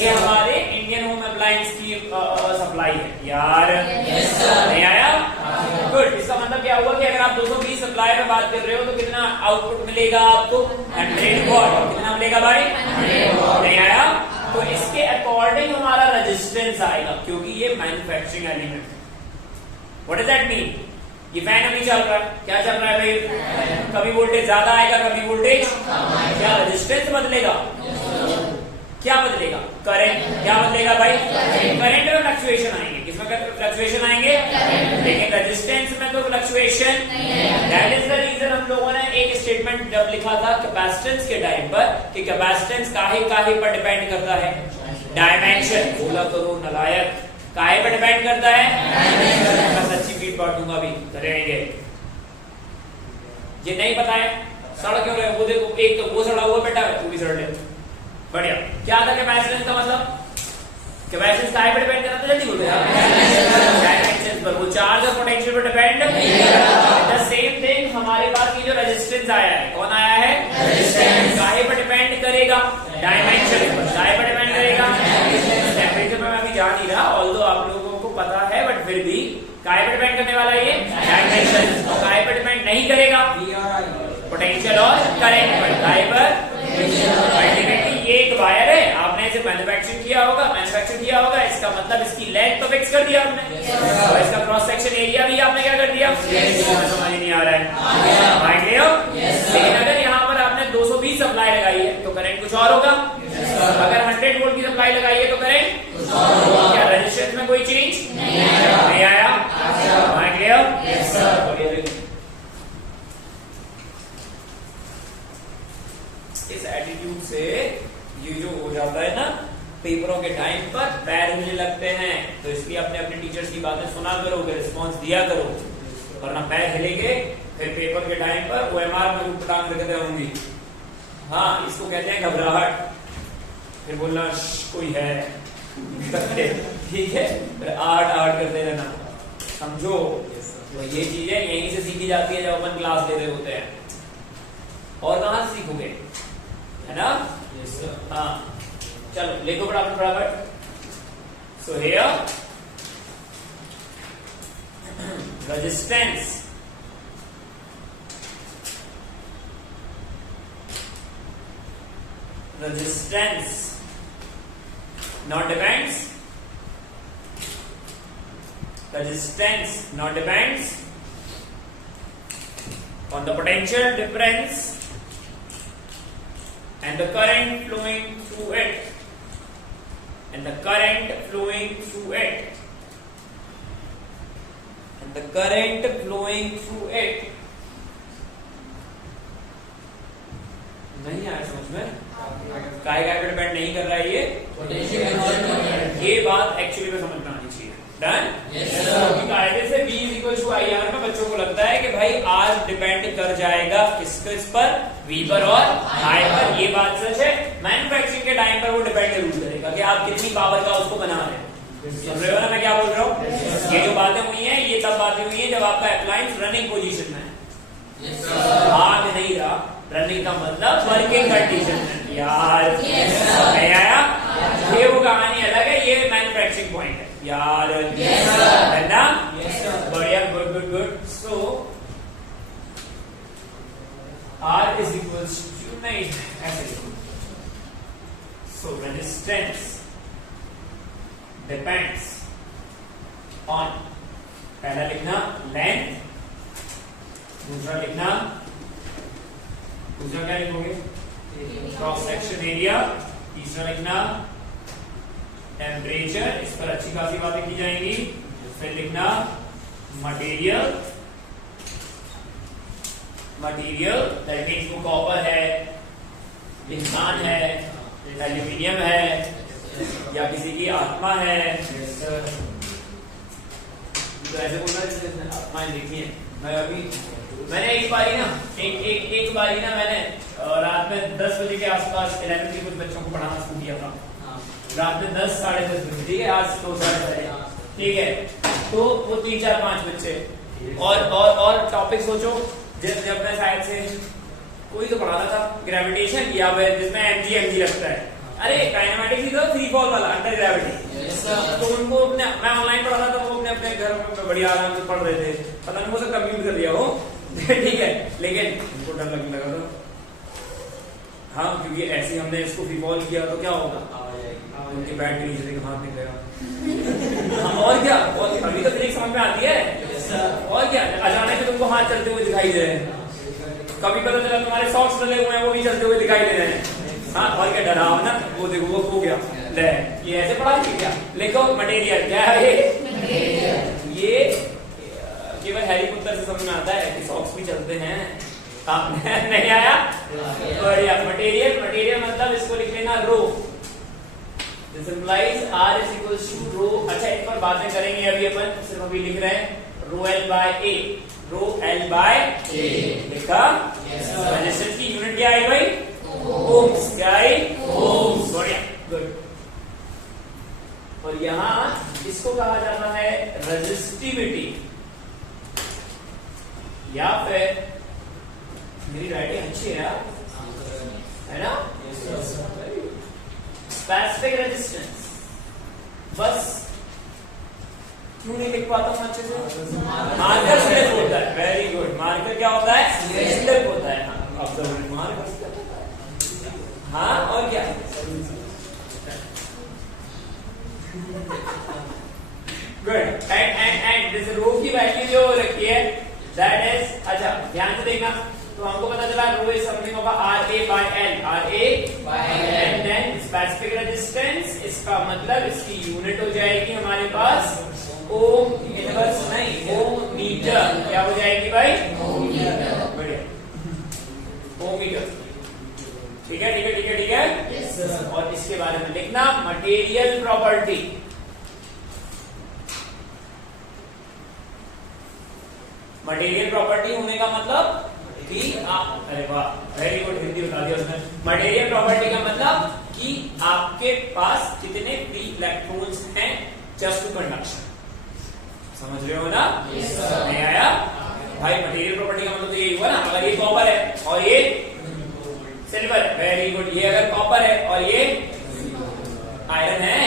ये हमारे इंडियन होम अप्लायंस की सप्लाई है यार। नहीं आया? गुड। इसका मतलब क्या हुआ कि अगर आप 220 सप्लाई में बात कर रहे हो तो कितना आउटपुट मिलेगा आपको? 100 वॉट। कितना मिलेगा भाई? 100 वॉट। नहीं आया? तो इसके अकॉर्डिंग हमारा रेजिस्टेंस आएगा, क्योंकि ये manufacturing element. What does that mean? ये फैन अभी चल रहा है, क्या चल रहा है भाई? कभी वोल्टेज ज्यादा आएगा, कभी वोल्टेज क्या? रेजिस्टेंस बदलेगा। क्या बदलेगा? करंट। क्या बदलेगा भाई? करंट में फ्लक्चुएशन आएंगे। किसमें फ्लक्चुएशन आएंगे? लेकिन रेजिस्टेंस में तो fluctuation. That is the reason हम लोगों ने एक स्टेटमेंट जब लिखा था कैपेसिटेंस के टाइम पर कि कैपेसिटेंस काहे पर डिपेंड करता है? डायमेंशन। बोला करो नलायक, काहे पर डिपेंड करता है? बस अच्छी फीड बांटूंगा भी करेंगे। ये नहीं पता है सड़ क्यों रहे? वो देखो, एक तो वो सड़ा हुआ बेटा है, वो भी सड़ ले। बढ़िया। क्या था कैपेसिटेंस का मतलब? कैपेसिटेंस काहे पर डिपेंड करता है? जल्दी बोलो यार। डायमेंशन पर। वो चार्ज और पोटेंशियल पर डिपेंड नहीं करता। द सेम थिंग हमारे पास ये जो रेजिस्टेंस आया है, कौन आया है? रेजिस्टेंस। काहे पर डिपेंड करेगा? डायमेंशन पर। काहे पर डिपेंड करेगा? टेम्परेचर पर मैं अभी जा नहीं रहा, ऑल्दो आप लोगों को पता है, बट फिर भी काहे पर डिपेंड करने वाला ये? डायमेंशन। और काहे पर डिपेंड नहीं करेगा? पोटेंशियल और करंट पर। काहे पर? अल्टीमेटली ये एक वायर है, आपने इसे मैन्युफैक्चर किया होगा, इसका मतलब इसकी लेंथ तो फिक्स कर दिया आपने, और इसका क्रॉस सेक्शन एरिया भी आपने क्या कर दिया? समझ नहीं आ रहा है? माइंड ले हो? लेकिन अगर यहाँ पर आपने 220 सप्लाई लगाई है तो करंट कुछ और होगा। अगर 100 वोल्ट की सप्लाई लगाई है तो करंट कुछ और होगा। क्या रेजिस्टेंस में कोई चेंज नहीं आया? माइंड ले हो? इस एटीट्यूड से ये जो हो जाता है ना, पेपरों के टाइम पर पैर हिलने लगते हैं, तो इसलिए अपने टीचर्स की बातें सुना करो, रिस्पॉन्स दिया करो, वरना पैर हिलेंगे फिर पेपर के टाइम पर OMR में टांग रखते होंगी। हाँ, इसको कहते हैं घबराहट। फिर बोलना कोई है, ठीक है, फिर आर्ट करते रहना, समझो। तो ये चीजें यहीं से सीखी जाती है जब अपन क्लास दे रहे होते हैं, और कहां से सीखोगे, है ना? Yes sir. हाँ चलो लिखो फटाफट। So here resistance not depends on the potential difference and the current flowing through it, नहीं आया समझ में? काय पे डिपेंड नहीं कर रहा है ये बात एक्चुअली में समझ में आनी चाहिए। डन? क्योंकि कायदे से V equal to I R में बच्चों को लगता है कि भाई R डिपेंड कर जाएगा किस पर, V पर और I पर। ये बात सच है। मैन्युफैक्चरिंग के टाइम पर वो डिपेंड जरूर करेगा कि आप कितनी पावर का उसको बना रहे हैं। सुन रहे हो ना मैं क्या बोल रहा हूँ? ये जो बातें हुई हैं ये तब बातें हुई हैं जब आपका अप्लायंस रनिंग पोजीशन में है, भाग नहीं रहा। रनिंग का मतलब वर्किंग कंडीशन में। यार नहीं आया? ये वो कहानी अलग है, ये मैन्युफैक्चरिंग पॉइंट है यार, है ना? बढ़िया, good. So R is equals to, नहीं ऐसे लिखो। सो रेजिस्टेंस डिपेंड्स ऑन, पहला लिखना लेंथ, दूसरा क्या लिखोगे? क्रॉस सेक्शन एरिया, तीसरा लिखना टेम्परेचर, इस पर अच्छी खासी बातें की जाएंगी। फिर लिखना मटेरियल, दैट मीन्स वो कॉपर है, इंसान है, एल्यूमिनियम है, या किसी की आत्मा है। तो ऐसे बोलना जैसे आत्माएं देखी है। मैंने एक बारी ना मैंने रात में 10 बजे के आसपास 11th के कुछ बच्चों को पढ़ाना शुरू किया था। रात में 10 साढ़े 10 बजे, ठीक है, आज 2 साढ़े 10, ठीक है। तो वो 3 4 5 बच्चे और टॉपिक सोचो, जब मैं शायद से कोई तो पढ़ाना था ग्रेविटेशन, या फिर जिसमें mg लगता है, अरे काइनेमैटिक्स ही तो फ्री फॉल वाला अंडर ग्रेविटी। तो उनको अपने, मैं ऑनलाइन पढ़ा था तो वो अपने घर में बढ़िया आराम से पढ़ रहे थे, पता नहीं मुझे कंप्यूट कर दिया वो ठीक है, लेकिन उनको डर लगने लगा था। हाँ, क्योंकि ऐसे हमने इसको फ्री फॉल किया तो क्या होगा, उनके बैटरी नीचे से हाथ निकलेगा। हाँ, और क्या, और अभी तो फिजिक्स समझ में आती है। और क्या, अचानक तुमको हाथ चलते हुए दिखाई दे रहे हैं, कभी पता चला तुम्हारे सॉक्स डले हुए हैं वो भी चलते हुए दिखाई दे रहे हैं। हाँ, और क्या डराव ना, वो देखो वो खो गया। ले, ये ऐसे पढ़ा थी क्या? लिखो मटेरियल, क्या है ये केवल हैरी पॉटर से समझ में आता है कि सॉक्स भी चलते हैं। नहीं आया? बढ़िया। मटेरियल मतलब इसको लिख लेना rho. This implies R is equals to rho. अच्छा, एक बार बातें करेंगे अभी अपन, सिर्फ अभी लिख रहे हैं rho L by A। Rho L by A लिखा। रेजिस्टेंस की यूनिट क्या आई भाई? ओम्स। क्या आई? ओम्स। बढ़िया, गुड। और यहां इसको कहा जाता है रेजिस्टिविटी, या फिर, मेरी राइटिंग अच्छी है यार, है ना? Specific resistance. बस क्यों नहीं लिख पाता हूं अच्छे से? मार्कर स्लिप होता है। Very good. मार्कर क्या होता है? स्लिप होता है। हाँ, ऑब्जर्व मार्कर स्लिप होता है। हाँ, और क्या? गुड। एंड दिस रो की वैल्यू जो रखी है दैट इज, अच्छा ध्यान से देखना, तो हमको पता चला रो इज समथिंग होगा RA by L, and then specific resistance, इसका मतलब इसकी यूनिट हो जाएगी हमारे पास ओम इनवर्स, नहीं ओम मीटर। क्या हो जाएगी भाई? ओम मीटर। बढ़िया, ओम मीटर। ठीक है, ठीक है, ठीक है, ठीक है। yes, और इसके बारे में लिखना मटेरियल प्रॉपर्टी। मटेरियल प्रॉपर्टी होने का मतलब कि अरे वाह, वेरी गुड, हिंदी बता दिया उसने। मटेरियल प्रॉपर्टी का मतलब कि आपके पास कितने फ्री इलेक्ट्रॉन्स हैं जस्ट टू कंडक्शन। समझ रहे हो ना? नहीं आया भाई? मटेरियल प्रॉपर्टी का मतलब तो यही हुआ ना, अगर ये कॉपर है और ये सिल्वर, वेरी गुड, ये अगर कॉपर है और ये आयरन है,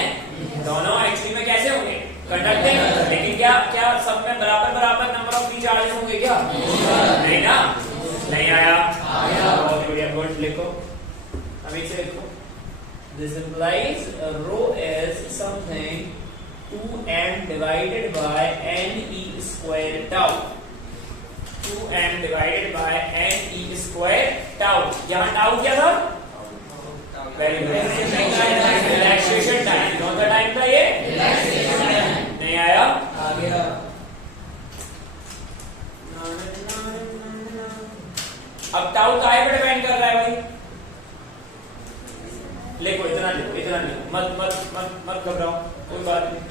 दोनों एक्चुअली में कैसे होंगे? कंडक्टिंग। लेकिन क्या क्या सब में बराबर बराबर नंबर ऑफ फ्री चार्जेस होंगे क्या? नहीं ना? नहीं आया? बहुत बढ़िया, गुड। लिखो, अभी से लिखो, this implies rho is something 2m divided by ne square tau, 2m divided by ne square tau। यहाँ tau क्या था? Very good, relaxation time. कौन सा टाइम था ये? नहीं आया? आ गया। अब टाउ काय पे डिपेंड कर रहा है भाई? लिखो, इतना लिखो, इतना लिखो, मत मत मत मत घबराओ, कोई बात नहीं।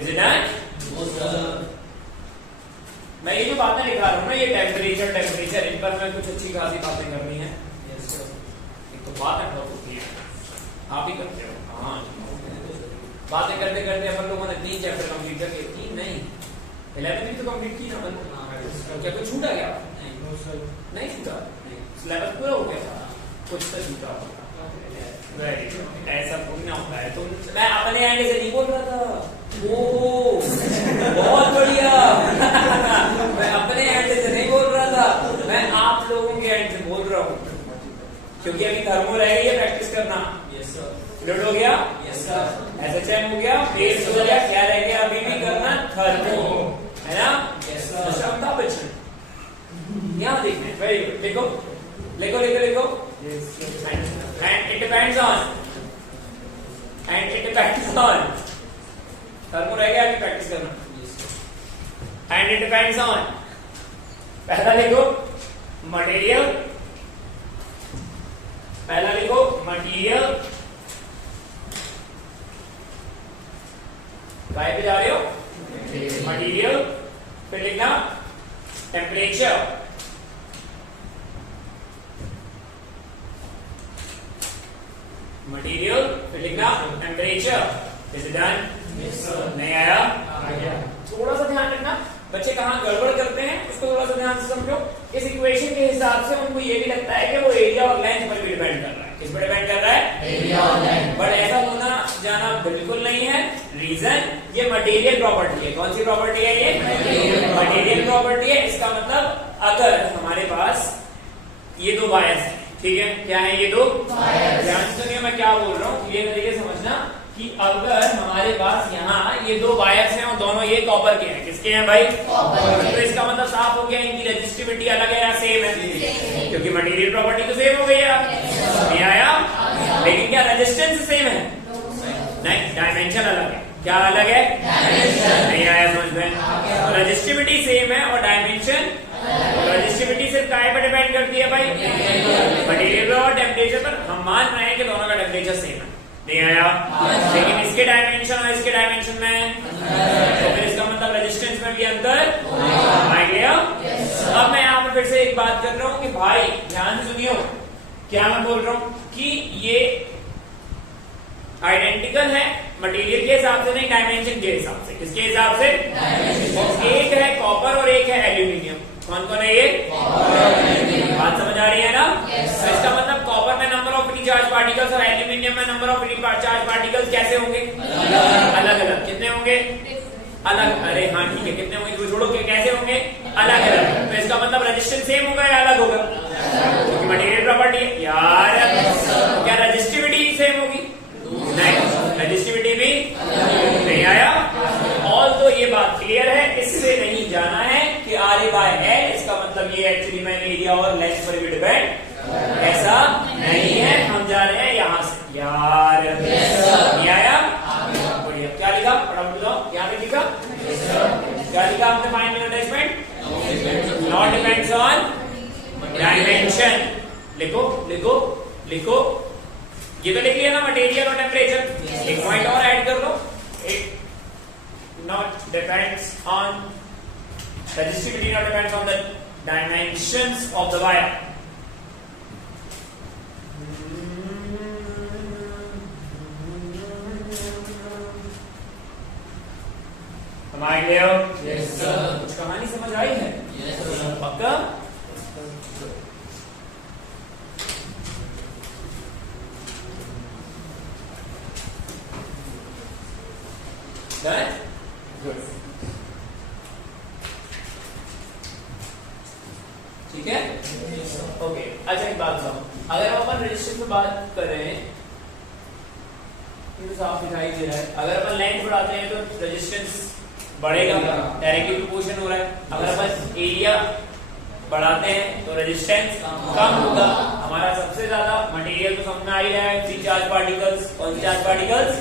Is it done? मैं ये जो बातें लिखा रहा हूँ ना, ये टेम्परेचर इन पर मैं कुछ अच्छी खासी बातें करनी है। एक तो बातें बहुत होती है, आप ही करते हो। हाँ, बातें करते करते अपन लोगों ने 3 चैप्टर कंप्लीट कर लिए। 3 नहीं, 11 भी तो कंप्लीट की ना अपन। क्या कुछ छूटा क्या? नहीं छूटा, सिलेबस पूरा हो गया, कुछ तो छूटा होगा। ऐसा थोड़ी ना होता है। तो मैं अपने एंड से नहीं बोल रहा था। ओ बहुत बढ़िया। मैं अपने एंड से नहीं बोल रहा था, मैं आप लोगों के एंड से बोल रहा हूँ, क्योंकि अभी थर्मो रह गई है प्रैक्टिस करना। Yes sir. फ्लूइड हो गया? Yes sir. एसएचएम हो गया, बेस हो गया, क्या रह गया अभी भी करना? थर्मो, है ना? Yes sir. अमिताभ बच्चन यहाँ देखना। वेरी गुड, लिखो लिखो लिखो लिखो। And it depends on, thermo रह गया, अभी प्रैक्टिस करना। And it depends on, पहला लिखो मटेरियल, पहला लिखो मटेरियल, काय पे जा रहे हो? मटेरियल, फिर लिखना टेम्परेचर, मटेरियल, फिर लिखना temperature. Is it done? Yes sir. नहीं आया? आ गया। थोड़ा सा ध्यान रखना, बच्चे कहाँ गड़बड़ करते हैं उसको थोड़ा सा ध्यान से समझो। इस इक्वेशन के हिसाब से उनको ये भी लगता है कि वो एरिया और लेंथ पर भी डिपेंड कर रहा है। किस पर डिपेंड कर रहा है? एरिया और लेंथ। बट ऐसा होना जाना बिल्कुल नहीं है। रीजन, ये मटेरियल प्रॉपर्टी है। कौन सी प्रॉपर्टी है ये? मटेरियल प्रॉपर्टी है। इसका मतलब अगर हमारे पास ये दो वायर्स है, ठीक है, क्या है ये दो? ध्यान से सुनिए मैं क्या बोल रहा हूँ, ये तरीके समझना कि अगर हमारे पास यहाँ ये दो वायर्स हैं और दोनों ये कॉपर के हैं। किसके हैं भाई? कॉपर। तो इसका मतलब साफ हो गया इनकी रेजिस्टिविटी अलग है या सेम है? क्योंकि मटेरियल प्रॉपर्टी तो सेम हो गई है। नहीं आया? लेकिन क्या रेजिस्टेंस सेम है? नहीं, डायमेंशन अलग है। क्या अलग है? नहीं आया समझ में? तो रेजिस्टिविटी सेम है और डायमेंशन, रेजिस्टिविटी सिर्फ काय पर डिपेंड करती है भाई? मटेरियल और टेम्परेचर पर। हम मान रहे हैं कि दोनों का टेम्परेचर सेम है। नहीं आया? लेकिन इसके डायमेंशन और इसके डायमेंशन में, तो फिर इसका मतलब रेजिस्टेंस में भी अंतर आ गया। अब मैं यहाँ पर फिर से एक बात कर रहा हूँ कि भाई ध्यान से सुनियो, क्या मैं बोल रहा हूँ कि ये आइडेंटिकल है मटेरियल के हिसाब से, नहीं डायमेंशन के हिसाब से। किसके हिसाब से? एक है कॉपर और एक है एल्यूमिनियम। कौन कौन है ये? बात समझ आ रही है ना? तो इसका मतलब कॉपर में number of free charge particles और एल्यूमिनियम में number of free charge particles कैसे होंगे? अलग अलग। कितने होंगे? अलग। अरे हाँ ठीक है, कितने होंगे? छोड़ो, कैसे होंगे? अलग अलग। तो इसका मतलब रेजिस्टेंस सेम होगा या अलग होगा? क्योंकि मटेरियल प्रॉपर्टी है यार। क्या रेजिस्टिविटी सेम होगी? नहीं, रेजिस्टिविटी भी नहीं आया। ऑल तो ये बात क्लियर है, इससे नहीं जाना है कि आर ए बाय एल, इसका मतलब ये एक्चुअली में एरिया और लेंथ पर भी डिपेंड, ऐसा नहीं है। हम जा रहे हैं यहाँ से यार। नहीं आया? बढ़िया। क्या लिखा? फटाफट बताओ। यहाँ पे लिखा क्या लिखा आपने? Final attachment not depends on dimension. लिखो लिखो लिखो। ये तो लिख लिया ना मटेरियल और टेम्परेचर। एक पॉइंट और ऐड कर लो, एक not depends on resistivity, not depends on the dimensions of the wire. समझ गए हो? Yes sir. कुछ कहानी समझ आई है? Yes sir. पक्का? गुड। ठीक है? ओके। अच्छा एक बात बताओ, अगर हम अपन रेजिस्टेंस पे बात कर रहे हैं तो साफ दिखाई दे रहा है, अगर अपन लेंथ बढ़ाते हैं तो रेजिस्टेंस बढ़ेगा, डायरेक्टली प्रोपोर्शन हो रहा है। अगर अपन एरिया बढ़ाते हैं तो रेजिस्टेंस कम होगा। हमारा सबसे ज्यादा मटेरियल तो समझ में आ ही रहा है, फ्री चार्ज पार्टिकल्स। कौन सी चार्ज पार्टिकल्स?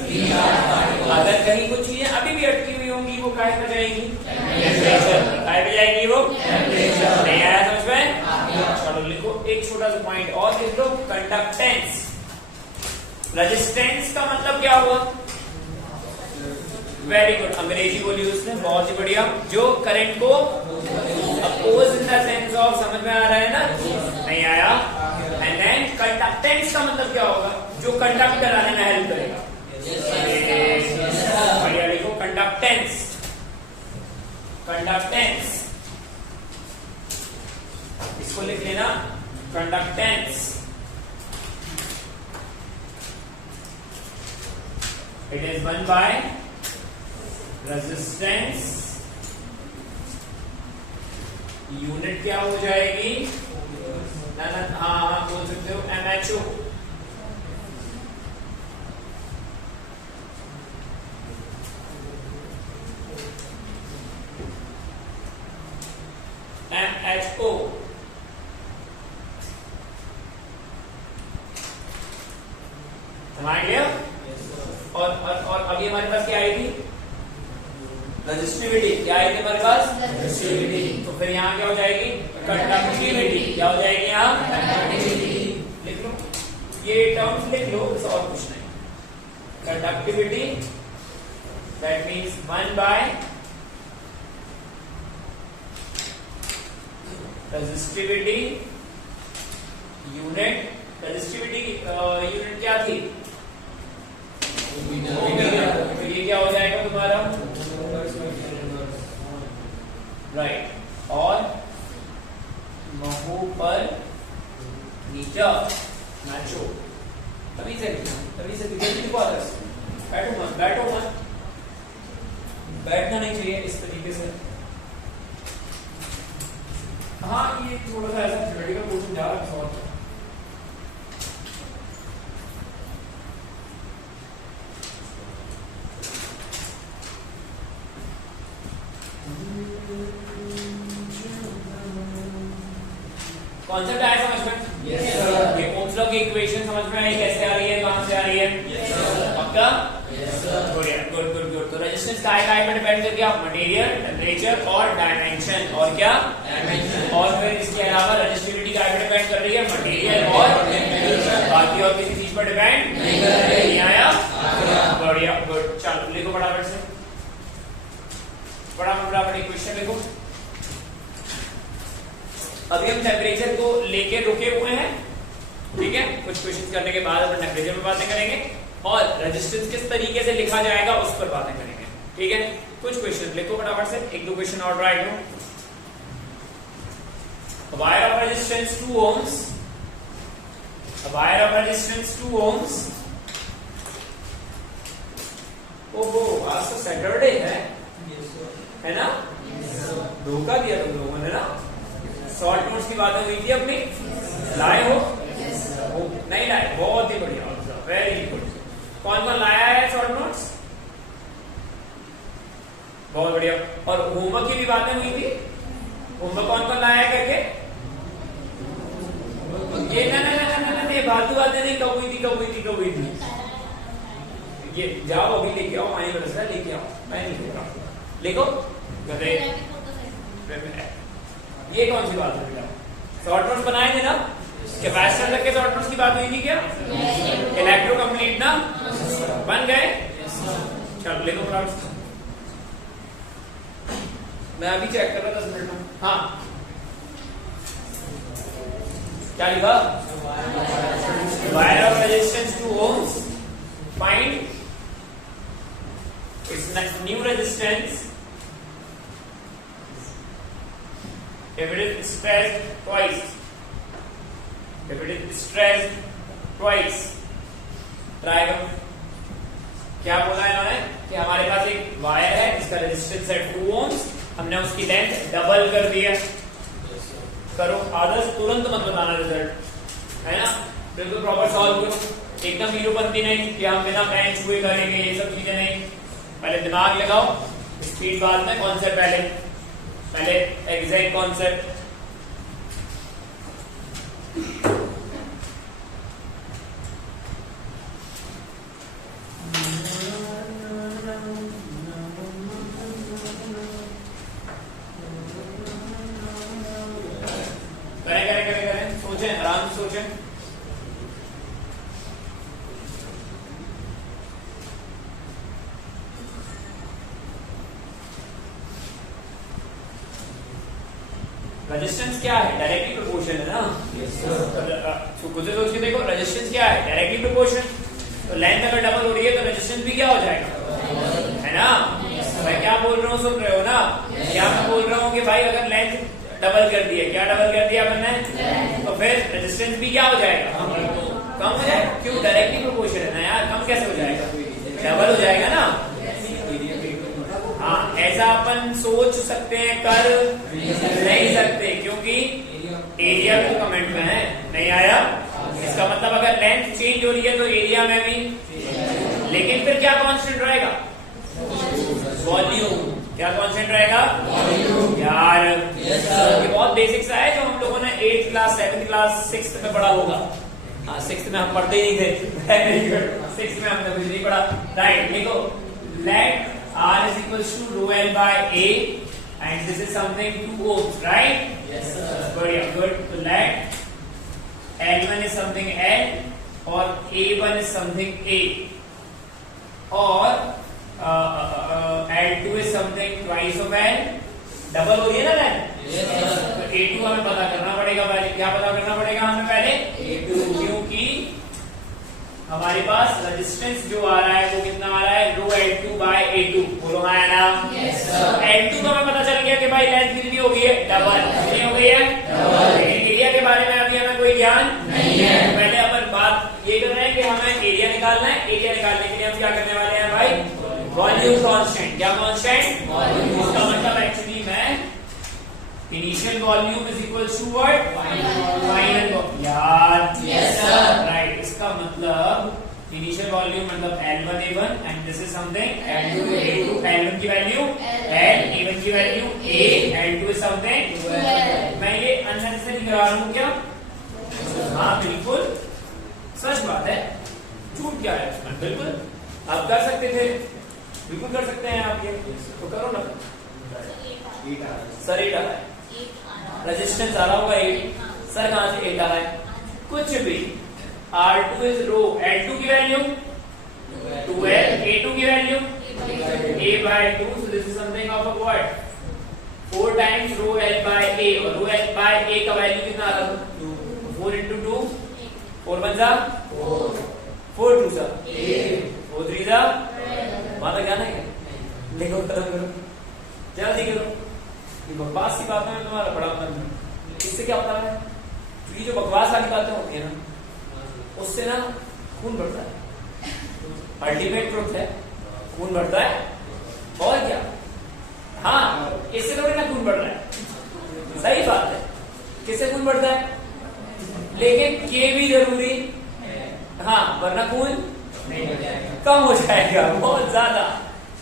अगर कहीं कुछ चीजें अभी भी अटकी हुई होंगी वो काहे पे जाएगी? टेम्परेचर। काहे पे जाएगी वो? टेम्परेचर। नहीं आया समझ में? चलो लिखो एक छोटा सा पॉइंट और लिख लो, कंडक्टेंस। रेजिस्टेंस का मतलब क्या हुआ? वेरी गुड, अंग्रेजी बोली उसने, बहुत ही बढ़िया। जो करंट को oppose in the sense of, समझ में आ रहा है ना? नहीं आया? एंड देन कंडक्टेंस का मतलब क्या होगा? जो कंडक्ट कराने में हेल्प करेगा। बढ़िया लिखो, कंडक्टेंस। कंडक्टेंस इसको लिख लेना, conductance. It is one by resistance. Unit क्या हो जाएगी? हाँ बोल सकते हो, MHO। MHO। समझ गया? और अभी हमारे पास क्या आई थी? रजिस्टिविटी। क्या आई थी हमारे पास? रजिस्टिविटी। तो फिर यहाँ क्या हो जाएगी? कंडक्टिविटी। क्या हो जाएगी यहाँ? कंडक्टिविटी। लिख लो, ये टर्म्स लिख लो, और कुछ नहीं। Conductivity that means 1 by resistivity unit. Resistivity unit क्या थी? तो ये क्या हो जाएगा तुम्हारा? राइट। और महू पर मीटर मैचो। तभी से बैठो मत, बैठो मत, बैठना नहीं चाहिए इस तरीके से। हाँ ये थोड़ा सा ऐसा थ्योरेटिकल पोर्शन जा रहा है। कॉन्सेप्ट आया समझ में? Yes sir. ये ओम्स लॉ की इक्वेशन समझ में आई? कैसे आ रही है, कहां से आ रही है? Yes sir. पक्का? Yes sir. बढ़िया, गुड गुड गुड। तो रेजिस्टेंस काय पे डिपेंड करती है? मटेरियल, टेम्परेचर और डायमेंशन। और क्या? डायमेंशन। और फिर इसके अलावा रेजिस्टिविटी काय पे डिपेंड कर रही है? मटेरियल और टेम्परेचर। बाकी और किसी चीज पर डिपेंड नहीं कर रही। नहीं आया? बढ़िया, गुड। चलो लिखो फटाफट से, फटाफट इक्वेशन लिखो। अभी हम टेम्परेचर को लेके रुके हुए हैं, ठीक है? कुछ क्वेश्चन करने के बाद अपन टेम्परेचर पर बातें करेंगे और रेजिस्टेंस किस तरीके से लिखा जाएगा उस पर बातें करेंगे, ठीक है? कुछ क्वेश्चन लिखो फटाफट से, एक दो क्वेश्चन और right low. Wire of resistance 2 ohms, wire of resistance 2 ohms। ओहो, आज तो सैटरडे है ना? धोखा दिया तुम लोगों ने ना। शॉर्ट नोट्स की बात हुई थी अपनी, लाए हो? नहीं लाए? बहुत ही बढ़िया, वेरी गुड। कौन कौन लाया है शॉर्ट नोट्स? बहुत बढ़िया। और होमवर्क की भी बातें हुई थी, होमवर्क कौन कौन लाया है करके? ये ना फालतू बातें नहीं, कब हुई थी। ये जाओ अभी लेके आओ, पानी बरस रहा है, लेके आओ। मैं नहीं लिख रहा, लिखो गधे। ये कौन सी बात है बेटा? शॉर्ट नोट्स बनाए थे ना? कैपेसिटर तक के शॉर्ट नोट्स की बात हुई थी क्या? इलेक्ट्रो कंप्लीट ना बन गए? चलो लिखो फटाफट। मैं अभी चेक कर रहा था 10 मिनट में। हाँ क्या लिखा? Wire of resistance 2 ohms, find its new resistance if it is stressed twice, if it is stressed twice, try करो। क्या बोला इन्होंने कि हमारे पास एक वायर है, इसका रेजिस्टेंस है 2 ohms, हमने उसकी लेंथ डबल कर दिया। करो, आदर्श तुरंत मत बताना रिजल्ट, है ना, बिल्कुल प्रॉपर सॉल्व करो, एकदम हीरोपंती नहीं कि हम बिना पेन छुए करेंगे, ये सब चीजें नहीं। पहले दिमाग लगाओ, स्पीड बाद में, कॉन्सेप्ट पहले एग्जैक्ट कॉन्सेप्ट। करें, सोचें, आराम से सोचें। रेजिस्टेंस क्या है? डायरेक्टली प्रोपोर्शन है ना। तो खुद से सोच के देखो, रेजिस्टेंस क्या है? Directly proportion. तो लेंथ अगर डबल हो रही है तो रेजिस्टेंस भी क्या हो जाएगा, है ना। मैं क्या बोल रहा हूँ, सुन रहे हो ना? क्या मैं बोल रहा हूँ कि भाई अगर लेंथ डबल कर दिया, क्या डबल कर दिया मैंने, तो फिर रेजिस्टेंस भी क्या हो जाएगा, कम हो जाएगा। क्यों? डायरेक्टली प्रोपोर्शन है ना यार, कम कैसे हो जाएगा, डबल हो जाएगा ना। हाँ, ऐसा अपन सोच सकते हैं, कर नहीं सकते, क्योंकि एरिया तो कमेंट में है, नहीं आया। इसका मतलब अगर लेंथ चेंज हो रही है तो एरिया में भी, लेकिन फिर क्या कांस्टेंट रहेगा, वॉल्यूम। क्या कांस्टेंट रहेगा यार? ये बहुत बेसिक सा है जो हम लोगों ने 8th class 7th class 6th में पढ़ा होगा। हाँ, 6th में हम पढ़ते ही नहीं थे, 6th में हमने कुछ नहीं पढ़ा, राइट। देखो, late R is equals to rho L by A and this is something 2 ohms, right? Yes, sir. Very good. So let L1 is something L और A1 is something A और L2 is something twice of L। Double हो रही है ना लेंथ? Yes, sir. तो A2 हमें पता करना पड़ेगा पहले। क्या पता करना पड़ेगा हमें पहले? A2, क्योंकि हमारे पास रेजिस्टेंस जो आ रहा है वो कितना आ रहा है, रो L2 by A2। बोलो हाँ या ना? Yes, sir. L2 का हमें पता चल गया कि भाई लेंथ कितनी हो गई है, डबल। कितनी हो गई है, डबल। लेकिन एरिया के बारे में अभी हमें कोई ज्ञान नहीं है। पहले अपन बात ये कर रहे हैं कि हमें एरिया निकालना है। एरिया निकालने के लिए हम क्या करने वाले हैं भाई, वॉल्यूम कांस्टेंट। क्या कांस्टेंट? वॉल्यूम। इसका मतलब एक्चुअली मैं initial volume is equal to what, final volume. यार यस सर, राइट। इसका मतलब इनिशियल वॉल्यूम मतलब L1 A1 and this is something L2 A2। L1 की वैल्यू L, A1 की value A, L2 is something. मैं ये अननेसेसरी करा रहा हूँ क्या? हाँ बिल्कुल, सच बात है, झूठ क्या है उसमें। बिल्कुल आप कर सकते थे, बिल्कुल कर सकते हैं आप, ये तो करो ना। सर 8 आ रहा है, रेजिस्टेंस आ रहा होगा 8। सर कहां से 8 आ रहा है? कुछ भी। R2 इज रो, L2 की वैल्यू 2L, A2 की value A by 2, so this is something of a what, 4 times rho L by A। और रो L by A का वैल्यू कितना आ रहा था, 4 into 2, 4 1 जा 4 2 जा 4 3 जा, वहां तक जाना है। देखो खत्म करो, जल्दी करो। ये बकवास की बातें में तुम्हारा बड़ा मन, इससे क्या होता है, ये जो बकवास वाली बातें होती है ना, उससे ना खून बढ़ता है। अल्टीमेट ट्रुथ है, खून बढ़ता है। और क्या, हाँ, इससे थोड़ी ना खून बढ़ रहा है, सही बात है, किससे खून बढ़ता है, लेकिन ये भी जरूरी, हाँ, वरना खून कम हो जाएगा बहुत ज्यादा।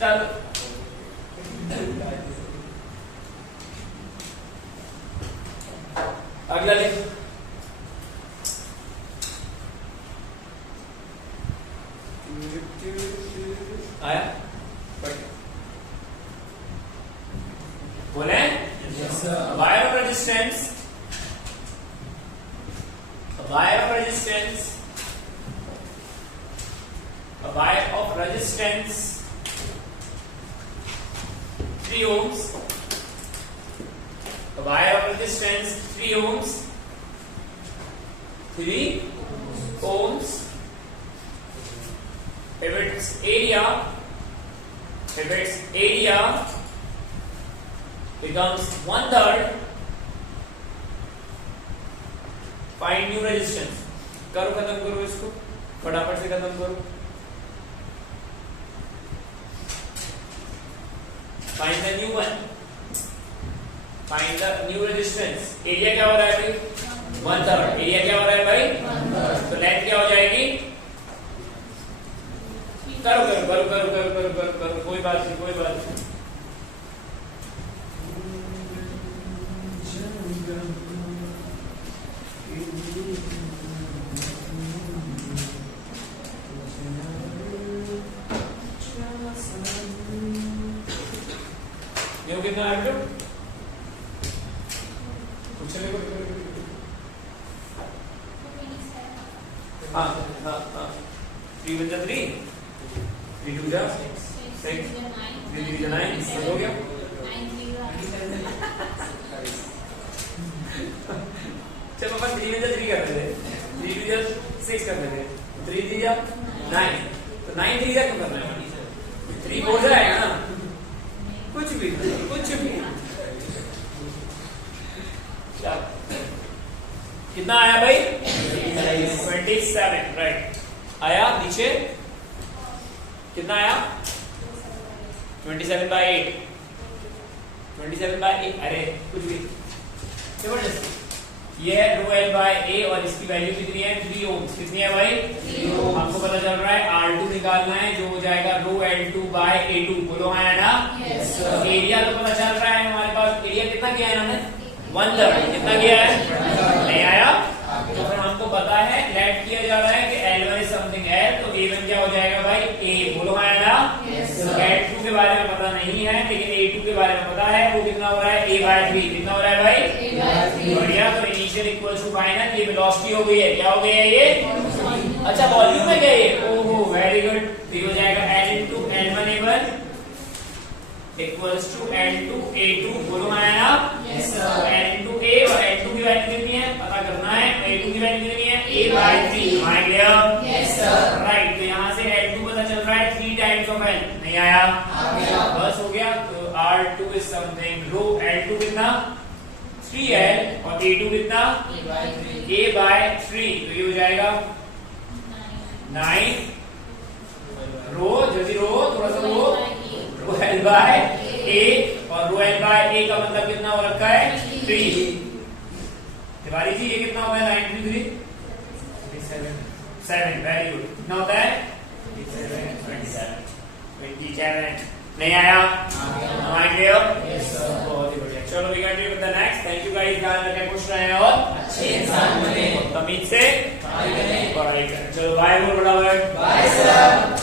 चलो अगला देखो, आया बोले, wire of resistance, wire of resistance, wire of resistance 3 ohms, a wire of resistance 3 ohms, 3 ohms. If its area becomes 1/3 find new resistance. करो, खत्म करो इसको, फटाफट से खत्म करो। Find the new one, find the new resistance. Area क्या हो रहा है भाई? 1/3। एरिया क्या हो रहा है भाई? 1/3। तो लेंथ क्या हो जाएगी? करो करो करो करो करो करो करो करो, कोई बात नहीं, कोई बात नहीं। ये कितना है बेटा? कुछ नहीं, हाँ हाँ हाँ, 3 1 3, 3 2 6, 3 3 9, हो गया। चलो अपन 3 1 3 कर लेते, 3 2 6 कर लेते, 3 3 9, तो 9 3 क्यों करना है? 3 हो जाएगा ना, कुछ भी कुछ भी। कितना आया भाई? 27, राइट। आया नीचे कितना आया? 27/8, 27/8। अरे कुछ भी, जबरदस्त। ये है रो L बाय A और इसकी वैल्यू कितनी है? 3 ओम। कितनी है भाई? 3 ओम। आपको पता चल रहा है R2 निकालना है, जो हो जाएगा रो L2 बाय A2। बोलो है ना? Yes sir. एरिया तो पता चल रहा है हमारे पास। एरिया कितना किया है हमने? 1/3। कितना किया है? नहीं आया? तो फिर हमको पता है लेट किया जा रहा है कि L1 इज समथिंग L, तो A1 क्या हो जाएगा भाई? A। बोलो है ना? Yes sir. L2 के बारे में पता नहीं है, लेकिन A2 के बारे में पता है। वो कितना हो रहा है? A/3। कितना हो रहा है भाई? A/3। बढ़िया। तो इनिशियल इक्वल्स टू फाइनल, ये वेलोसिटी हो गई है। क्या हो गई है ये? अच्छा, वॉल्यूम है क्या ये? ओहो, वेरी गुड। तो ये हो जाएगा L into L1 A1 equals to L2 A2। बोलो है ना? Yes sir. L into A और L2 की वैल्यू कितनी है पता करना है। A2 की वैल्यू कितनी है? A/3। हमारे क्लियर? Yes sir. राइट। तो यहाँ से L2 पता चल रहा है 3 टाइम्स ऑफ L। नहीं आया? आ गया। बस हो गया। तो R2 is something row L2 कितना? 3L और A2 कितना? A/3। तो ये हो जाएगा 9 रो, जल्दी रो, थोड़ा सा रो L बाय A, और रो L बाय A का मतलब कितना हो रखा है? 3। तिवारी जी ये कितना होता है? 9 3 3 7। Very good. कितना होता है? 27। नहीं आया? हमारे क्लियर? Yes sir. बहुत ही बढ़िया। चलो we continue with the next. Thank you guys, ध्यान रखें, खुश रहें और अच्छे इंसान बने, तमीज से पढ़ाई करें। चलो बाय बोल बड़ा। Bye sir.